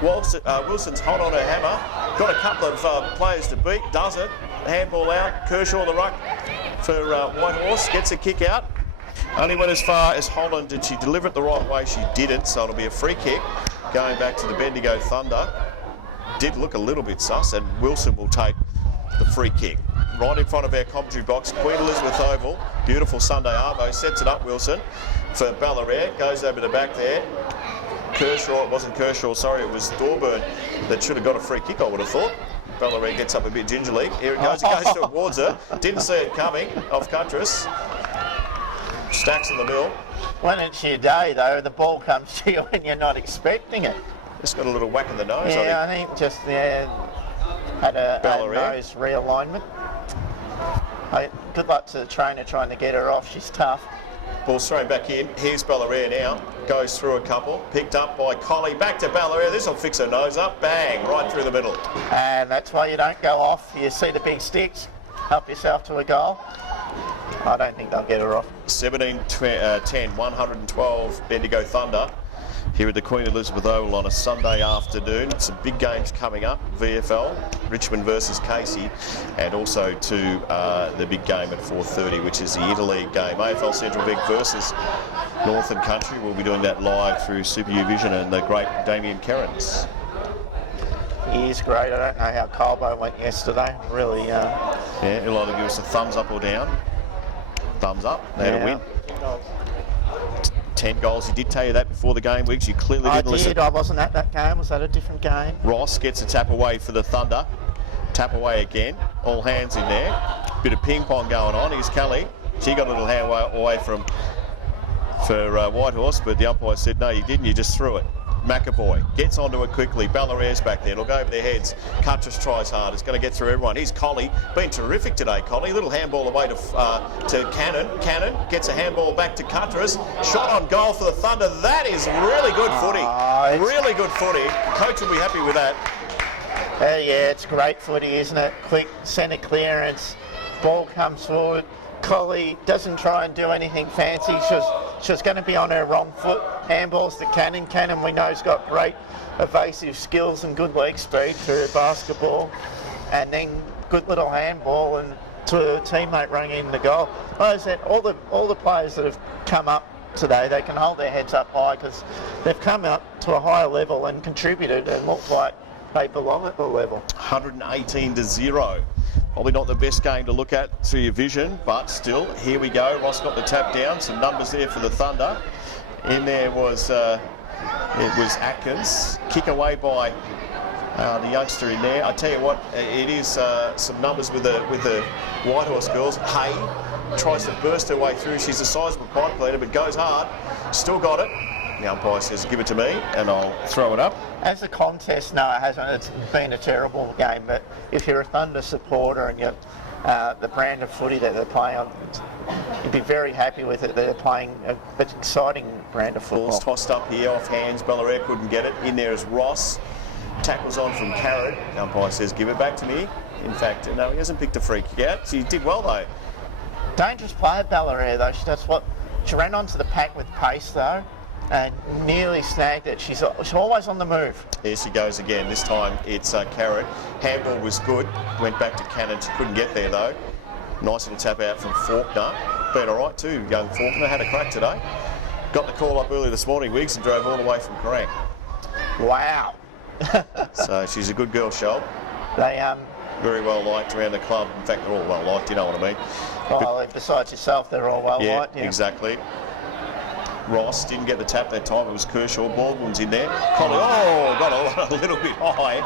Wilson's hot on her hammer. Got a couple of players to beat. Does it. Handball out. Kershaw the ruck for Whitehorse. Gets a kick out. Only went as far as Holland. Did she deliver it the right way? She didn't, so it'll be a free kick going back to the Bendigo Thunder. Did look a little bit sus, and Wilson will take the free kick. Right in front of our commentary box, Queen Elizabeth Oval. Beautiful Sunday arvo. Sets it up, Wilson, for Ballarat. Goes over the back there. Kershaw, it wasn't Kershaw, sorry, it was Dorburn that should have got a free kick, I would have thought. Ballarat gets up a bit gingerly. Here it goes towards her. Didn't see it coming off Cuttress. Stacks in the middle. When it's your day, though, the ball comes to you when you're not expecting it. Just got a little whack in the nose. Yeah, I think just had a nose realignment. Good luck to the trainer trying to get her off. She's tough. Ball's thrown back in. Here's Ballarat now. Goes through a couple. Picked up by Collie. Back to Ballarat. This will fix her nose up. Bang! Right through the middle. And that's why you don't go off. You see the big sticks. Help yourself to a goal. I don't think they'll get her off. 17-10, 112 Bendigo Thunder here at the Queen Elizabeth Oval on a Sunday afternoon. Some big games coming up. VFL, Richmond versus Casey, and also to the big game at 4:30, which is the interleague game. AFL Central Vic versus Northern Country. We'll be doing that live through Super U Vision and the great Damien Kerrins. He is great. I don't know how Colbo went yesterday. Really. Yeah, he'll either give us a thumbs up or down. Thumbs up. They had a win. 10 goals. He did tell you that before the game, Wiggs. You clearly didn't listen. I wasn't at that game. Was that a different game? Ross gets a tap away for the Thunder. Tap away again. All hands in there. Bit of ping pong going on. Here's Kelly. She got a little hand away for Whitehorse, but the umpire said, no, you didn't. You just threw it. McAvoy gets onto it quickly. Ballarat's back there. It'll go over their heads. Cuttress tries hard. It's going to get through everyone. Here's Collie. Been terrific today, Collie. Little handball away to Cannon. Cannon gets a handball back to Cuttress. Shot on goal for the Thunder. That is really good footy. Really good footy. Coach will be happy with that. Yeah, it's great footy, isn't it? Quick centre clearance. Ball comes forward. Collie doesn't try and do anything fancy. She was going to be on her wrong foot handballs to Cannon. Cannon, we know, has got great evasive skills and good leg speed for basketball, and then good little handball and to a teammate running in the goal. Like I said, all the players that have come up today, they can hold their heads up high because they've come up to a higher level and contributed and look like they belong at the level. 118-0. Probably not the best game to look at through your vision, but still, here we go. Ross got the tap down. Some numbers there for the Thunder. In there was it was Atkins. Kick away by the youngster in there. I tell you what, it is some numbers with the Whitehorse girls. Hay tries to burst her way through. She's a sizable pipe leader, but goes hard. Still got it. The umpire says, give it to me, and I'll throw it up. As a contest, no, it hasn't. It's been a terrible game, but if you're a Thunder supporter and you're the brand of footy that they're playing on, you'd be very happy with it. They're playing an exciting brand of football. Ball's tossed up here, off hands. Bellaire couldn't get it. In there is Ross. Tackles on from Carrot. The umpire says, give it back to me. In fact, no, he hasn't picked a free kick out. She did well, though. Dangerous player, Bellaire, though. She ran onto the pack with pace, though, and nearly snagged it. She's always on the move. Here she goes again. This time it's Carrot. Handball was good. Went back to Cannon. She couldn't get there, though. Nice little tap out from Faulkner. Been all right, too, young Faulkner. Had a crack today. Got the call up early this morning, Wiggs, and drove all the way from Kerrang. Wow. So she's a good girl, Shell. They very well liked around the club. In fact, they're all well liked, you know what I mean. Well, besides yourself, they're all well liked. Yeah, exactly. Ross didn't get the tap that time. It was Kershaw. Baldwin's in there. Collie, got a little bit high.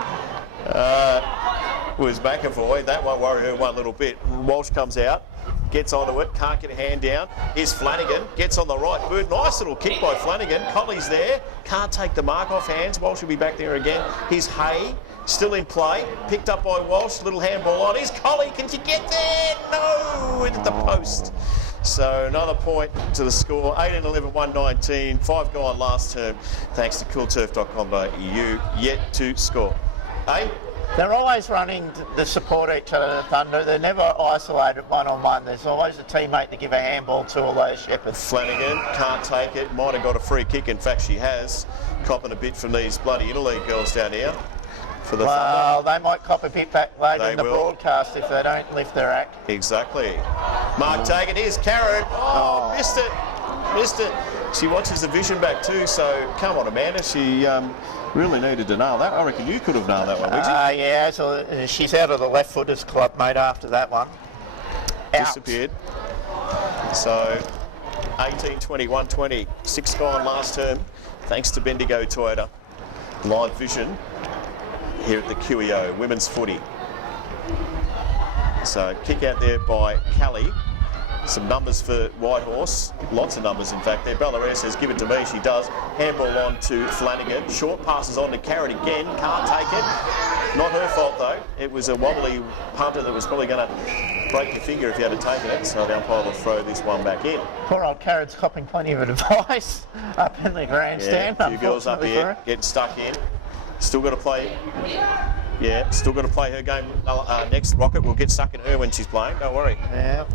Was McAvoy. That won't worry her one little bit. Walsh comes out, gets onto it, can't get a hand down. Here's Flanagan, gets on the right boot. Nice little kick by Flanagan. Collie's there, can't take the mark off hands. Walsh will be back there again. Here's Hay, still in play, picked up by Walsh. Little handball on. Here's Collie, can she get there? No, it hit the post. So another point to the score, 18-11, 119, 5 gone last term, thanks to coolturf.com.au, yet to score. Hey? They're always running to support each other, the Thunder. They're never isolated one-on-one. There's always a teammate to give a handball to, although Shepherd. Flanagan can't take it, might have got a free kick, in fact she has, copping a bit from these bloody interleague girls down here. For the well, Thunder. they might cop a bit back later in the broadcast if they don't lift their act. Exactly. Mark taken, here's Carrot. Missed it. She watches the vision back too, so come on, Amanda. She really needed to nail that. I reckon you could have nailed that one, would you? Yeah, so she's out of the left footers club, mate, after that one. Disappeared. So 18-20, 120. 6 gone last term, thanks to Bendigo Toyota. Live vision here at the QEO, women's footy. So kick out there by Callie. Some numbers for Whitehorse, lots of numbers in fact there. Bellaire says, give it to me, she does. Handball on to Flanagan, short passes on to Carrot again, can't take it. Not her fault though, it was a wobbly punter that was probably going to break your finger if you had taken it, so the umpire will throw this one back in. Poor old Carrot's copping plenty of advice up in the grandstand. Yeah, a few girls up here getting stuck in. Still got to play. Yeah, still got to play her game next. Rocket will get stuck in her when she's playing, don't worry. Yeah.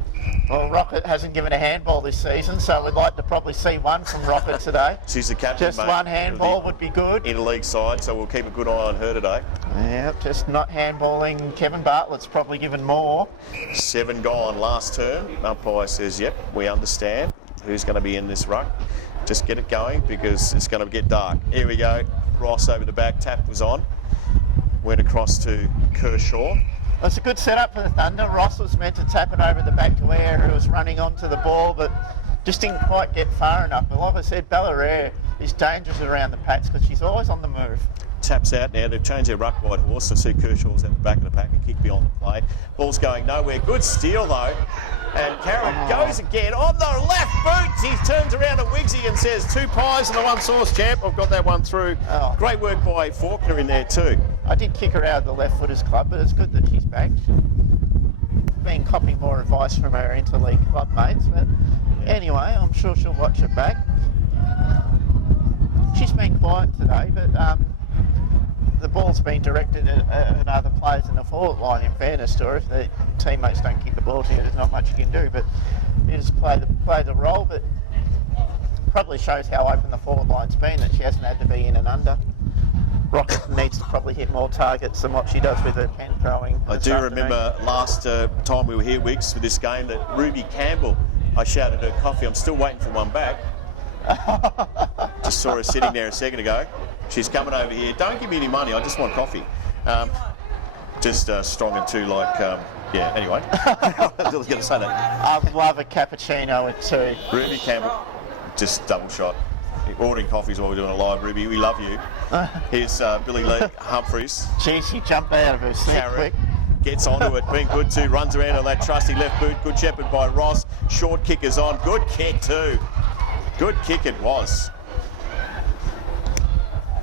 Well, Rocket hasn't given a handball this season, so we'd like to probably see one from Rocket today. She's the captain, just mate, one handball would be good. Interleague side, so we'll keep a good eye on her today. Yeah, just not handballing. Kevin Bartlett's probably given more. 7 gone last term. Umpire says, yep, we understand who's going to be in this ruck. Just get it going because it's going to get dark. Here we go. Ross over the back, tap was on. Went across to Kershaw. It's a good setup for the Thunder. Ross was meant to tap it over the back to Air, who was running onto the ball, but just didn't quite get far enough. But like I said, Bellaire is dangerous around the pats because she's always on the move. Taps out now. They've changed their ruck Whitehorse. So see Kershaw's at the back of the pack, a kick beyond the play. Ball's going nowhere. Good steal though. And Carrot goes again on the left boot. He turns around to Wiggsy and says, 2 pies and the 1 sauce, champ. I've got that one through. Oh. Great work by Faulkner in there too. I did kick her out of the left footers club, but it's good that she's back. She's been copying more advice from her interleague club mates. But anyway, I'm sure she'll watch it back. She's been quiet today, but the ball's been directed at other players in the forward line, in fairness to her. If the teammates don't kick the ball to you, there's not much you can do, but you just play the role. But probably shows how open the forward line's been, that she hasn't had to be in and under. Rock needs to probably hit more targets than what she does with her pen throwing. I do remember last time we were here, Wicks, for this game, that Ruby Campbell, I shouted her coffee. I'm still waiting for one back. Just saw her sitting there a second ago. She's coming over here. Don't give me any money, I just want coffee. Just strong and too, like, yeah, anyway. I was going to say that. I love a cappuccino with 2. Ruby Campbell, just double shot. Ordering coffees while we're doing it live, Ruby. We love you. Here's Billy Lee Humphries. Gee, she jumped out of her seat quick. Gets onto it, being good too. Runs around on that trusty left boot. Good shepherd by Ross. Short kick is on. Good kick too. Good kick it was.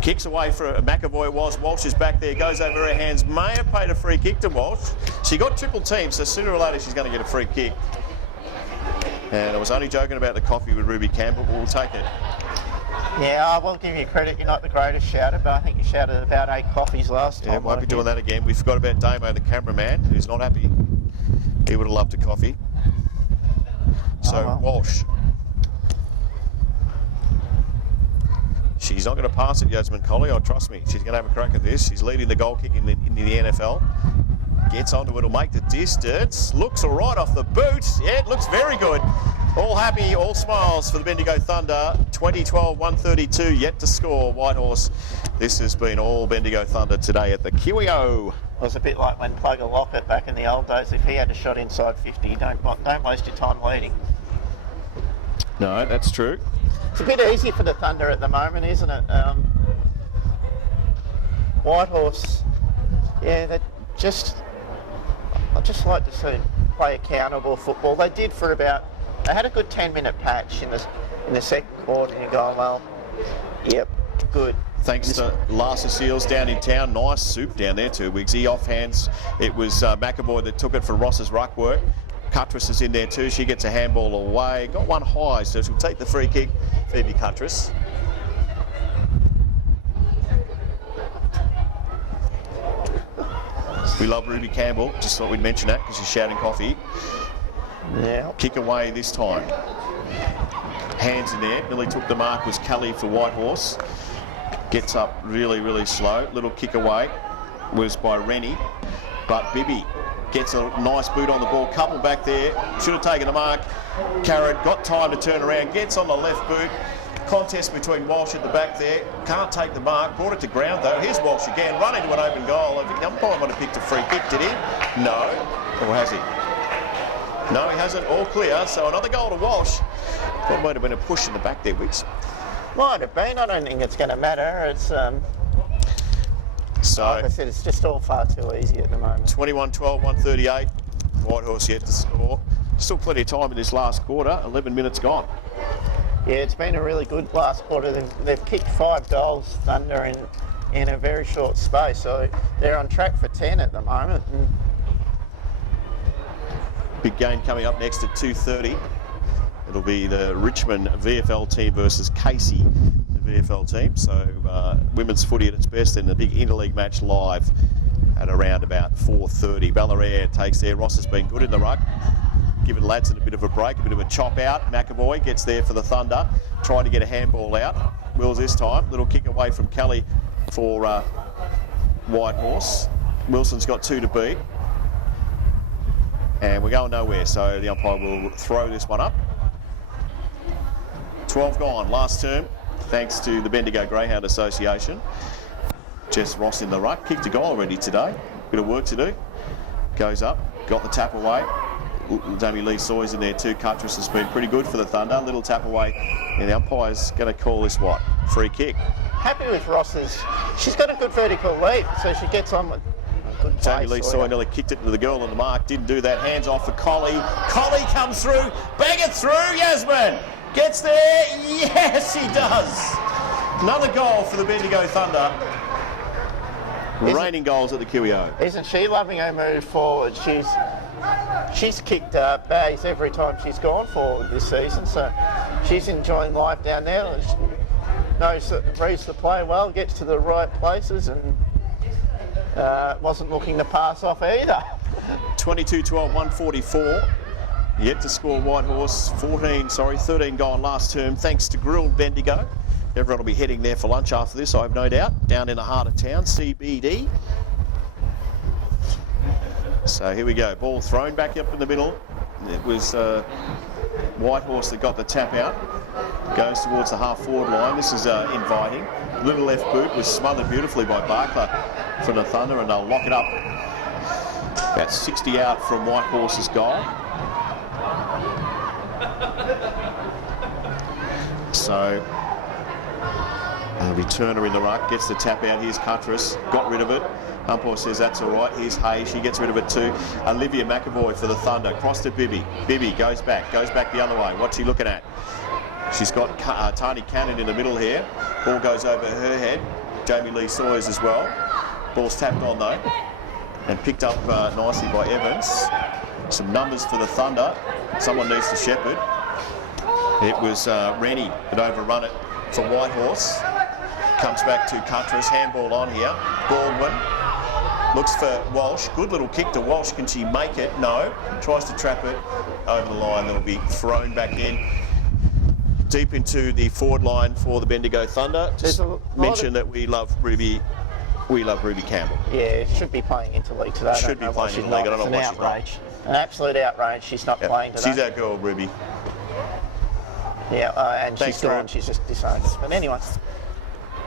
Kicks away for McAvoy. Walsh is back there. Goes over her hands. May have paid a free kick to Walsh. She got triple team, so sooner or later she's going to get a free kick. And I was only joking about the coffee with Ruby Campbell. We'll take it. Yeah, I will give you credit. You're not the greatest shouter, but I think you shouted about 8 coffees last time. Yeah, won't be doing that again. We forgot about Damo, the cameraman, who's not happy. He would have loved a coffee. So, well. Walsh. She's not going to pass it, Yasmin Colley. Oh, trust me. She's going to have a crack at this. She's leading the goal kick in the NFL. Gets onto it. Will make the distance. Looks all right off the boot. Yeah, it looks very good. All happy, all smiles for the Bendigo Thunder. 2012-132 yet to score. Whitehorse. This has been all Bendigo Thunder today at the QEO. It was a bit like when Plugger Lockett back in the old days. If he had a shot inside 50, don't waste your time leading. No, that's true. It's a bit easy for the Thunder at the moment, isn't it? Whitehorse, yeah, I just like to see play accountable football. They did for about. They had a good 10-minute patch in the second quarter, and you're going, well, yep, good. Thanks to Larsa Seals down in town. Nice soup down there too, Wiggsy. Off hands, it was McAvoy that took it for Ross's ruck work. Cuttress is in there too. She gets a handball away. Got one high, so she'll take the free kick. Phoebe Cuttress. We love Ruby Campbell. Just thought we'd mention that because she's shouting coffee. Yeah. Kick away this time. Hands in there. Nearly took the mark was Kelly for Whitehorse. Gets up really, really slow. Little kick away was by Rennie. But Bibby gets a nice boot on the ball. Couple back there. Should have taken the mark. Carrot got time to turn around. Gets on the left boot. Contest between Walsh at the back there. Can't take the mark. Brought it to ground though. Here's Walsh again. Run into an open goal. The umpire might have picked a free kick, did he? No. Or has he? No, he hasn't. All clear. So another goal to Walsh. That might have been a push in the back there, Wicks. Might have been. I don't think it's going to matter. It's so like I said, it's just all far too easy at the moment. 21-12, 138. Whitehorse yet to score. Still plenty of time in this last quarter. 11 minutes gone. Yeah, it's been a really good last quarter. They've kicked 5 goals, Thunder, in a very short space. So they're on track for 10 at the moment. And big game coming up next at 2:30. It'll be the Richmond VFL team versus Casey, the VFL team. So women's footy at its best, and the big interleague match live at around about 4:30. Ballarat takes there. Ross has been good in the ruck. Giving Ladson a bit of a break, a bit of a chop out. McAvoy gets there for the Thunder, trying to get a handball out. Wills this time. Little kick away from Kelly for Whitehorse. Wilson's got 2 to beat. And we're going nowhere, so the umpire will throw this one up. 12 gone, last term, thanks to the Bendigo Greyhound Association. Jess Ross in the ruck, kicked a goal already today. Bit of work to do. Goes up, got the tap away. Jamie Lee Sawyer's in there too. Cuttress has been pretty good for the Thunder. Little tap away, and the umpire's going to call this what? Free kick. happy with Ross's. She's got a good vertical leap, so she gets on with good Jamie Lee Sawyer nearly kicked it to the girl on the mark. Didn't do that. Hands off for Collie. Collie comes through. Bang it through. Yasmin gets there. Yes, he does. Another goal for the Bendigo Thunder. Reigning goals at the QEO. Isn't she loving her move forward? She's kicked bags every time she's gone forward this season, so she's enjoying life down there. Reads the play well, gets to the right places, and wasn't looking to pass off either. 22-12, 144. yet to score Whitehorse. 13 gone last term, thanks to Grilled Bendigo. Everyone will be heading there for lunch after this, I have no doubt, down in the heart of town, CBD. So here we go, ball thrown back up in the middle. It was Whitehorse that got the tap out. Goes towards the half-forward line. This is inviting. Little left boot was smothered beautifully by Barkler from the Thunder, and they'll lock it up about 60 out from Whitehorse's goal. So a returner in the ruck, gets the tap out. Here's Cuttress, got rid of it. Umpire says that's all right. Here's Hay, she gets rid of it too. Olivia McAvoy for the Thunder, cross to Bibby. Bibby goes back the other way. What's she looking at? She's got Tani Cannon in the middle here. Ball goes over her head. Jamie Lee Sawyers as well. Ball's tapped on though, and picked up nicely by Evans. Some numbers for the Thunder. Someone needs to shepherd. It was Rennie that overrun it for Whitehorse. Comes back to Cuttress, handball on here. Baldwin looks for Walsh. Good little kick to Walsh. Can she make it? No. Tries to trap it over the line. That'll be thrown back in. Deep into the forward line for the Bendigo Thunder. Just mention that we love Ruby Campbell. Yeah, should be playing interleague today. Should be playing interleague. I don't know why she's not. It's an outrage. An absolute outrage. She's not playing today. She's our girl, Ruby. Yeah, and Thanks, she's gone. She's just disowned us. But anyway.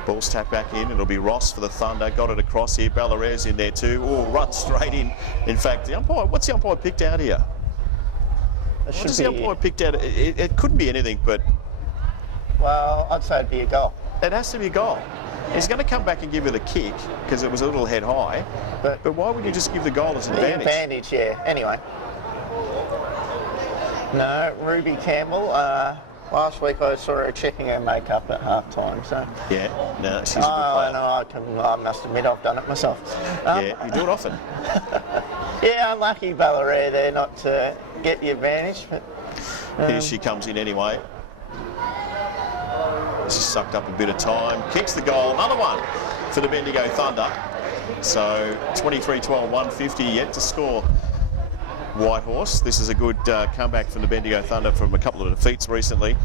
Ball's tapped back in. It'll be Ross for the Thunder. Got it across here. Ballarez in there too. Oh, run straight in. In fact, the umpire. What's the umpire picked out here? What is the umpire picked out? It couldn't be anything but. Well, I'd say it'd be a goal. It has to be a goal. He's going to come back and give it a kick because it was a little head high. But why would you just give the goal as an advantage? Advantage, yeah. Anyway. No, Ruby Campbell. Last week I saw her checking her makeup at half time. So. Yeah, no, she's a good player. No, I must admit I've done it myself. Yeah, you do it often. Yeah, unlucky Ballarat there not to get the advantage. But here she comes in anyway. She's sucked up a bit of time. Kicks the goal. Another one for the Bendigo Thunder. So 23-12, 150 yet to score Whitehorse. This is a good comeback from the Bendigo Thunder from a couple of defeats recently.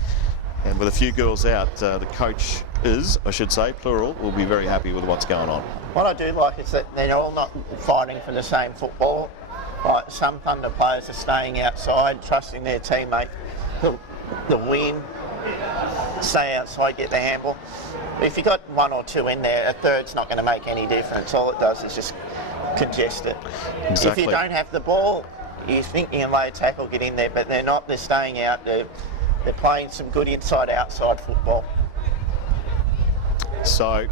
And with a few girls out, the coaches, I should say, plural, will be very happy with what's going on. What I do like is that they're all not fighting for the same football. Like some Thunder players are staying outside, trusting their teammate to win. Stay outside, get the handball. If you've got one or two in there, a third's not going to make any difference. All it does is just congest it. Exactly. If you don't have the ball, you think you can lay a tackle, get in there, but they're not. They're staying out. They're playing some good inside-outside football. So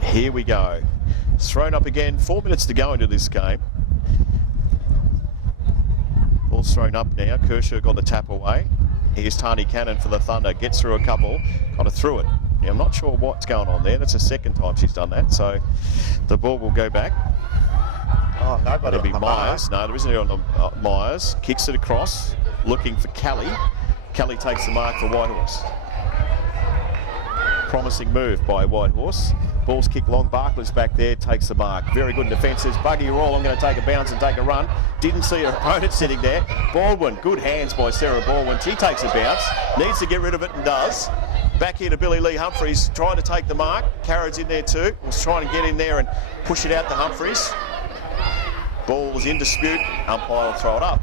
here we go. It's thrown up again. 4 minutes to go into this game. Ball's thrown up now. Kershaw got the tap away. Here's Tani Cannon for the Thunder. Gets through a couple. Kind of threw it. Now, I'm not sure what's going on there. That's the second time she's done that. So the ball will go back. Oh, nobody. It'll be Myers. No, there isn't anyone on Myers. Kicks it across. Looking for Kelly. Kelly takes the mark for Whitehorse. Promising move by Whitehorse. Ball's kicked long. Barkler's back there, takes the mark. Very good defences. Buggy roll. I'm going to take a bounce and take a run. Didn't see her opponent sitting there. Baldwin, good hands by Sarah Baldwin. She takes a bounce. Needs to get rid of it and does. Back here to Billy Lee Humphries, trying to take the mark. Carrod's in there too. Was trying to get in there and push it out to Humphries. Ball is in dispute. Umpire will throw it up.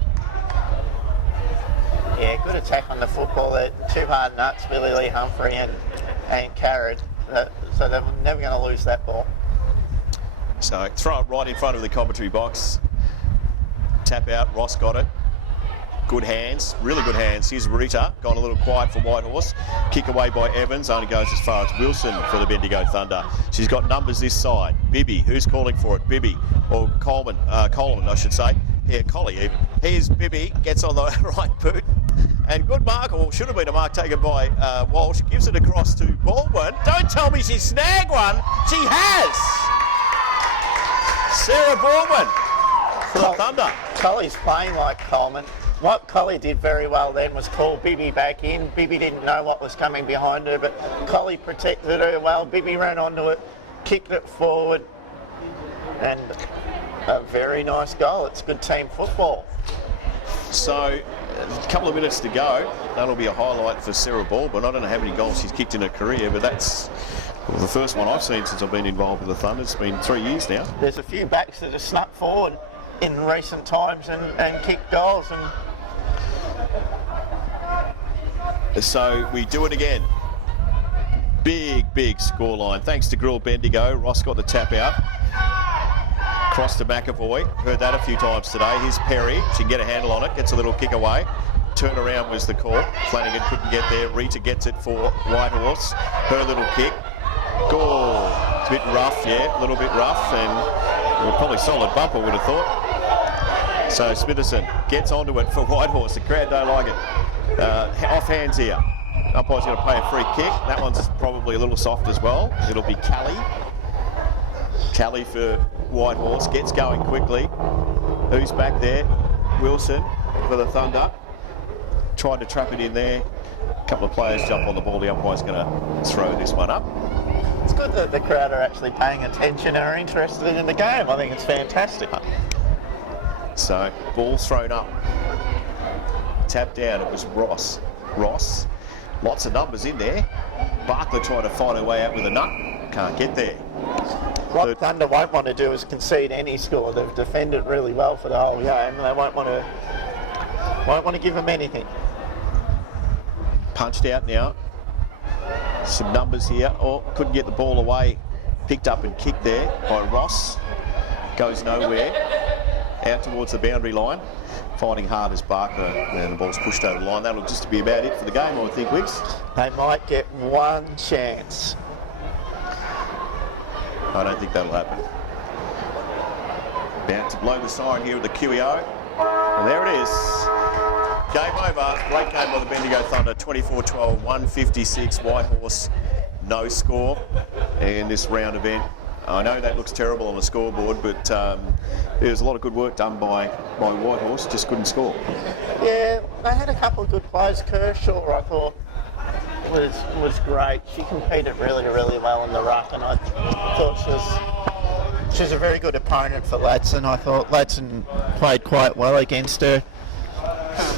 Yeah, good attack on the football there. Two hard nuts, Billy Lee Humphrey and Carrod. So they're never going to lose that ball. So throw it right in front of the commentary box. Tap out, Ross got it. Good hands, really good hands. Here's Rita, gone a little quiet for Whitehorse. Kick away by Evans, only goes as far as Wilson for the Bendigo Thunder. She's got numbers this side. Bibby, who's calling for it? Bibby, or Coleman, I should say. Yeah, Collie even. Here's Bibby, gets on the right boot. And good mark, or should have been a mark taken by Walsh. Gives it across to Baldwin. Don't tell me she snagged one. She has! Sarah Baldwin for the Thunder. Colley's playing like Coleman. What Colley did very well then was call Bibby back in. Bibby didn't know what was coming behind her, but Colley protected her well. Bibby ran onto it, kicked it forward, and a very nice goal. It's good team football. So, a couple of minutes to go. That'll be a highlight for Sarah Baldwin. I don't know how many goals she's kicked in her career, but that's the first one I've seen since I've been involved with the Thunder. It's been 3 years now. There's a few backs that have snuck forward in recent times and kicked goals. And So we do it again. Big scoreline. Thanks to Grill Bendigo. Ross got the tap out. Cross to McAvoy. Heard that a few times today. Here's Perry. She can get a handle on it. Gets a little kick away. Turn around was the call. Flanagan couldn't get there. Rita gets it for Whitehorse. Her little kick. Goal. It's a bit rough, yeah. A little bit rough. And probably solid bumper, would have thought. So Smitherson gets onto it for Whitehorse. The crowd don't like it. Off hands here. Umpire's going to play a free kick. That one's probably a little soft as well. It'll be Callie for Whitehorse. Gets going quickly. Who's back there? Wilson for the Thunder. Tried to trap it in there. A couple of players jump on the ball. The umpire's going to throw this one up. it's good that the crowd are actually paying attention and are interested in the game. I think it's fantastic. So, ball thrown up. Tapped down. It was Ross. Lots of numbers in there. Barkler trying to find her way out with a nut. Can't get there. What Thunder won't want to do is concede any score. They've defended really well for the whole game. They won't want to give them anything. Punched out now. Some numbers here. Oh, couldn't get the ball away. Picked up and kicked there by Ross. Goes nowhere. Out towards the boundary line. Fighting hard as Barker, and the ball's pushed over the line. That'll just be about it for the game, I think, Wiggs. They might get one chance. I don't think that'll happen. About to blow the siren here at the QEO. And there it is. Game over. Great game by the Bendigo Thunder. 24-12, 156. Whitehorse, no score in this round event. I know that looks terrible on the scoreboard, but there's a lot of good work done by Whitehorse, just couldn't score. Yeah, they had a couple of good plays. Kershaw, I thought, was great. She competed really well in the ruck, and I thought she was a very good opponent for Ladson. I thought Ladson played quite well against her.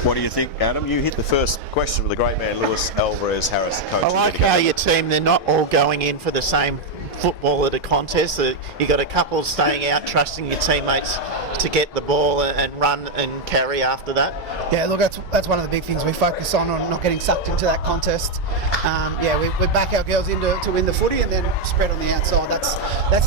What do you think, Adam? You hit the first question with the great man, Lewis Alvarez-Harris, the coach. I like how your team, they're not all going in for the same football at a contest. You got a couple staying out, trusting your teammates to get the ball and run and carry after that. Yeah, look, that's one of the big things we focus on not getting sucked into that contest. We back our girls in to win the footy and then spread on the outside. That's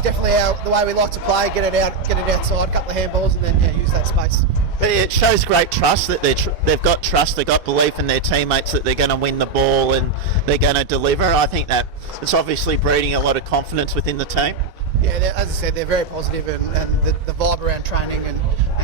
definitely the way we like to play. Get it outside, couple of handballs, and then use that space. But it shows great trust that they've got trust, they've got belief in their teammates that they're going to win the ball and they're going to deliver. I think that it's obviously breeding a lot of confidence within the team. Yeah, as I said, they're very positive, and the vibe around training and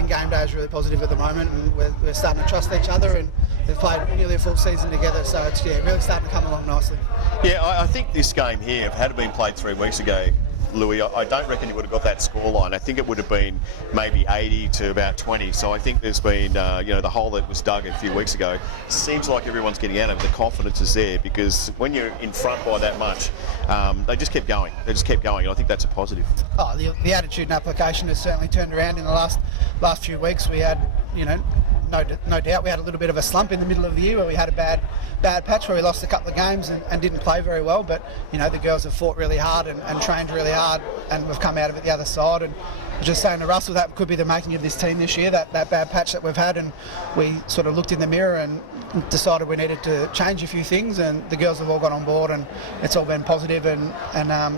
game day is really positive at the moment, and we're starting to trust each other, and they've played nearly a full season together, so it's really starting to come along nicely. Yeah, I think this game here, had it been played 3 weeks ago, Louis, I don't reckon you would have got that scoreline. I think it would have been maybe 80 to about 20. So I think there's been, the hole that was dug a few weeks ago. Seems like everyone's getting out of it. The confidence is there because when you're in front by that much, they just kept going. They just kept going. And I think that's a positive. Oh, the attitude and application has certainly turned around in the last few weeks. We had, no doubt we had a little bit of a slump in the middle of the year where we had a bad patch where we lost a couple of games and didn't play very well, but the girls have fought really hard and trained really hard, and we've come out of it the other side. And just saying to Russell, that could be the making of this team this year, that bad patch that we've had, and we sort of looked in the mirror and decided we needed to change a few things, and the girls have all got on board, and it's all been positive and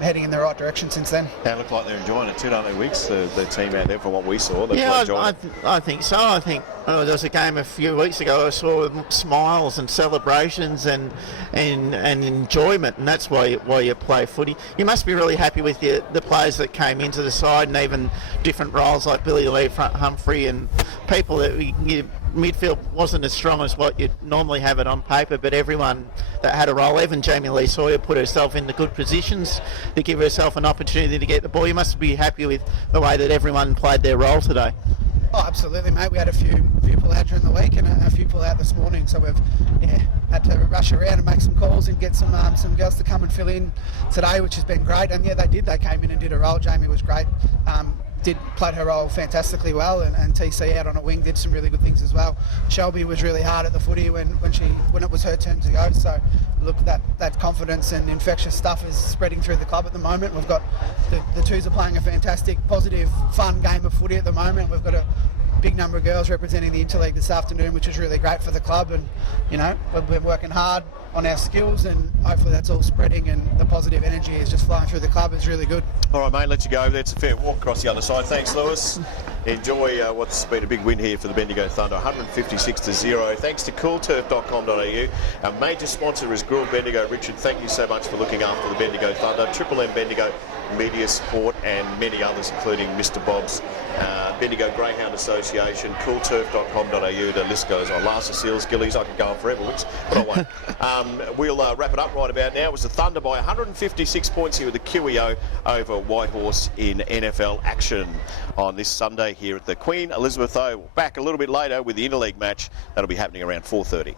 heading in the right direction since then. They look like they're enjoying it too, don't they, Wicks? The team out there, from what we saw. I think so. I think there was a game a few weeks ago I saw smiles and celebrations and enjoyment, and that's why you play footy. You must be really happy with the players that came into the side, and even different roles like Billy Lee, Humphrey, and people that midfield wasn't as strong as what you'd normally have it on paper, but everyone that had a role, even Jamie Lee Sawyer put herself into good positions to give herself an opportunity to get the ball. You must be happy with the way that everyone played their role today. Oh, absolutely, mate. We had a few pull out during the week and a few pull out this morning, so we've had to rush around and make some calls and get some girls to come and fill in today, which has been great. And they did. They came in and did a role. Jamie was great. played her role fantastically well, and TC out on a wing did some really good things as well. Shelby was really hard at the footy when it was her turn to go. So look, that confidence and infectious stuff is spreading through the club at the moment. We've got the twos are playing a fantastic, positive, fun game of footy at the moment. We've got a big number of girls representing the Interleague this afternoon, which is really great for the club. And we've been working hard on our skills, and hopefully that's all spreading, and the positive energy is just flowing through the club. It's really good. All right, mate, let you go. That's a fair walk across the other side. Thanks, Lewis. Enjoy what's been a big win here for the Bendigo Thunder, 156-0. Thanks to coolturf.com.au. Our major sponsor is Grill Bendigo. Richard, thank you so much for looking after the Bendigo Thunder. Triple M Bendigo Media Support and many others, including Mr. Bob's, Bendigo Greyhound Association, coolturf.com.au. The list goes on. Larsa Seals, Gillies, I could go on forever, but I won't. We'll wrap it up right about now. It was the Thunder by 156 points here with the QEO over Whitehorse in NFL action on this Sunday here at the Queen Elizabeth O. Back a little bit later with the Interleague match. That'll be happening around 4:30.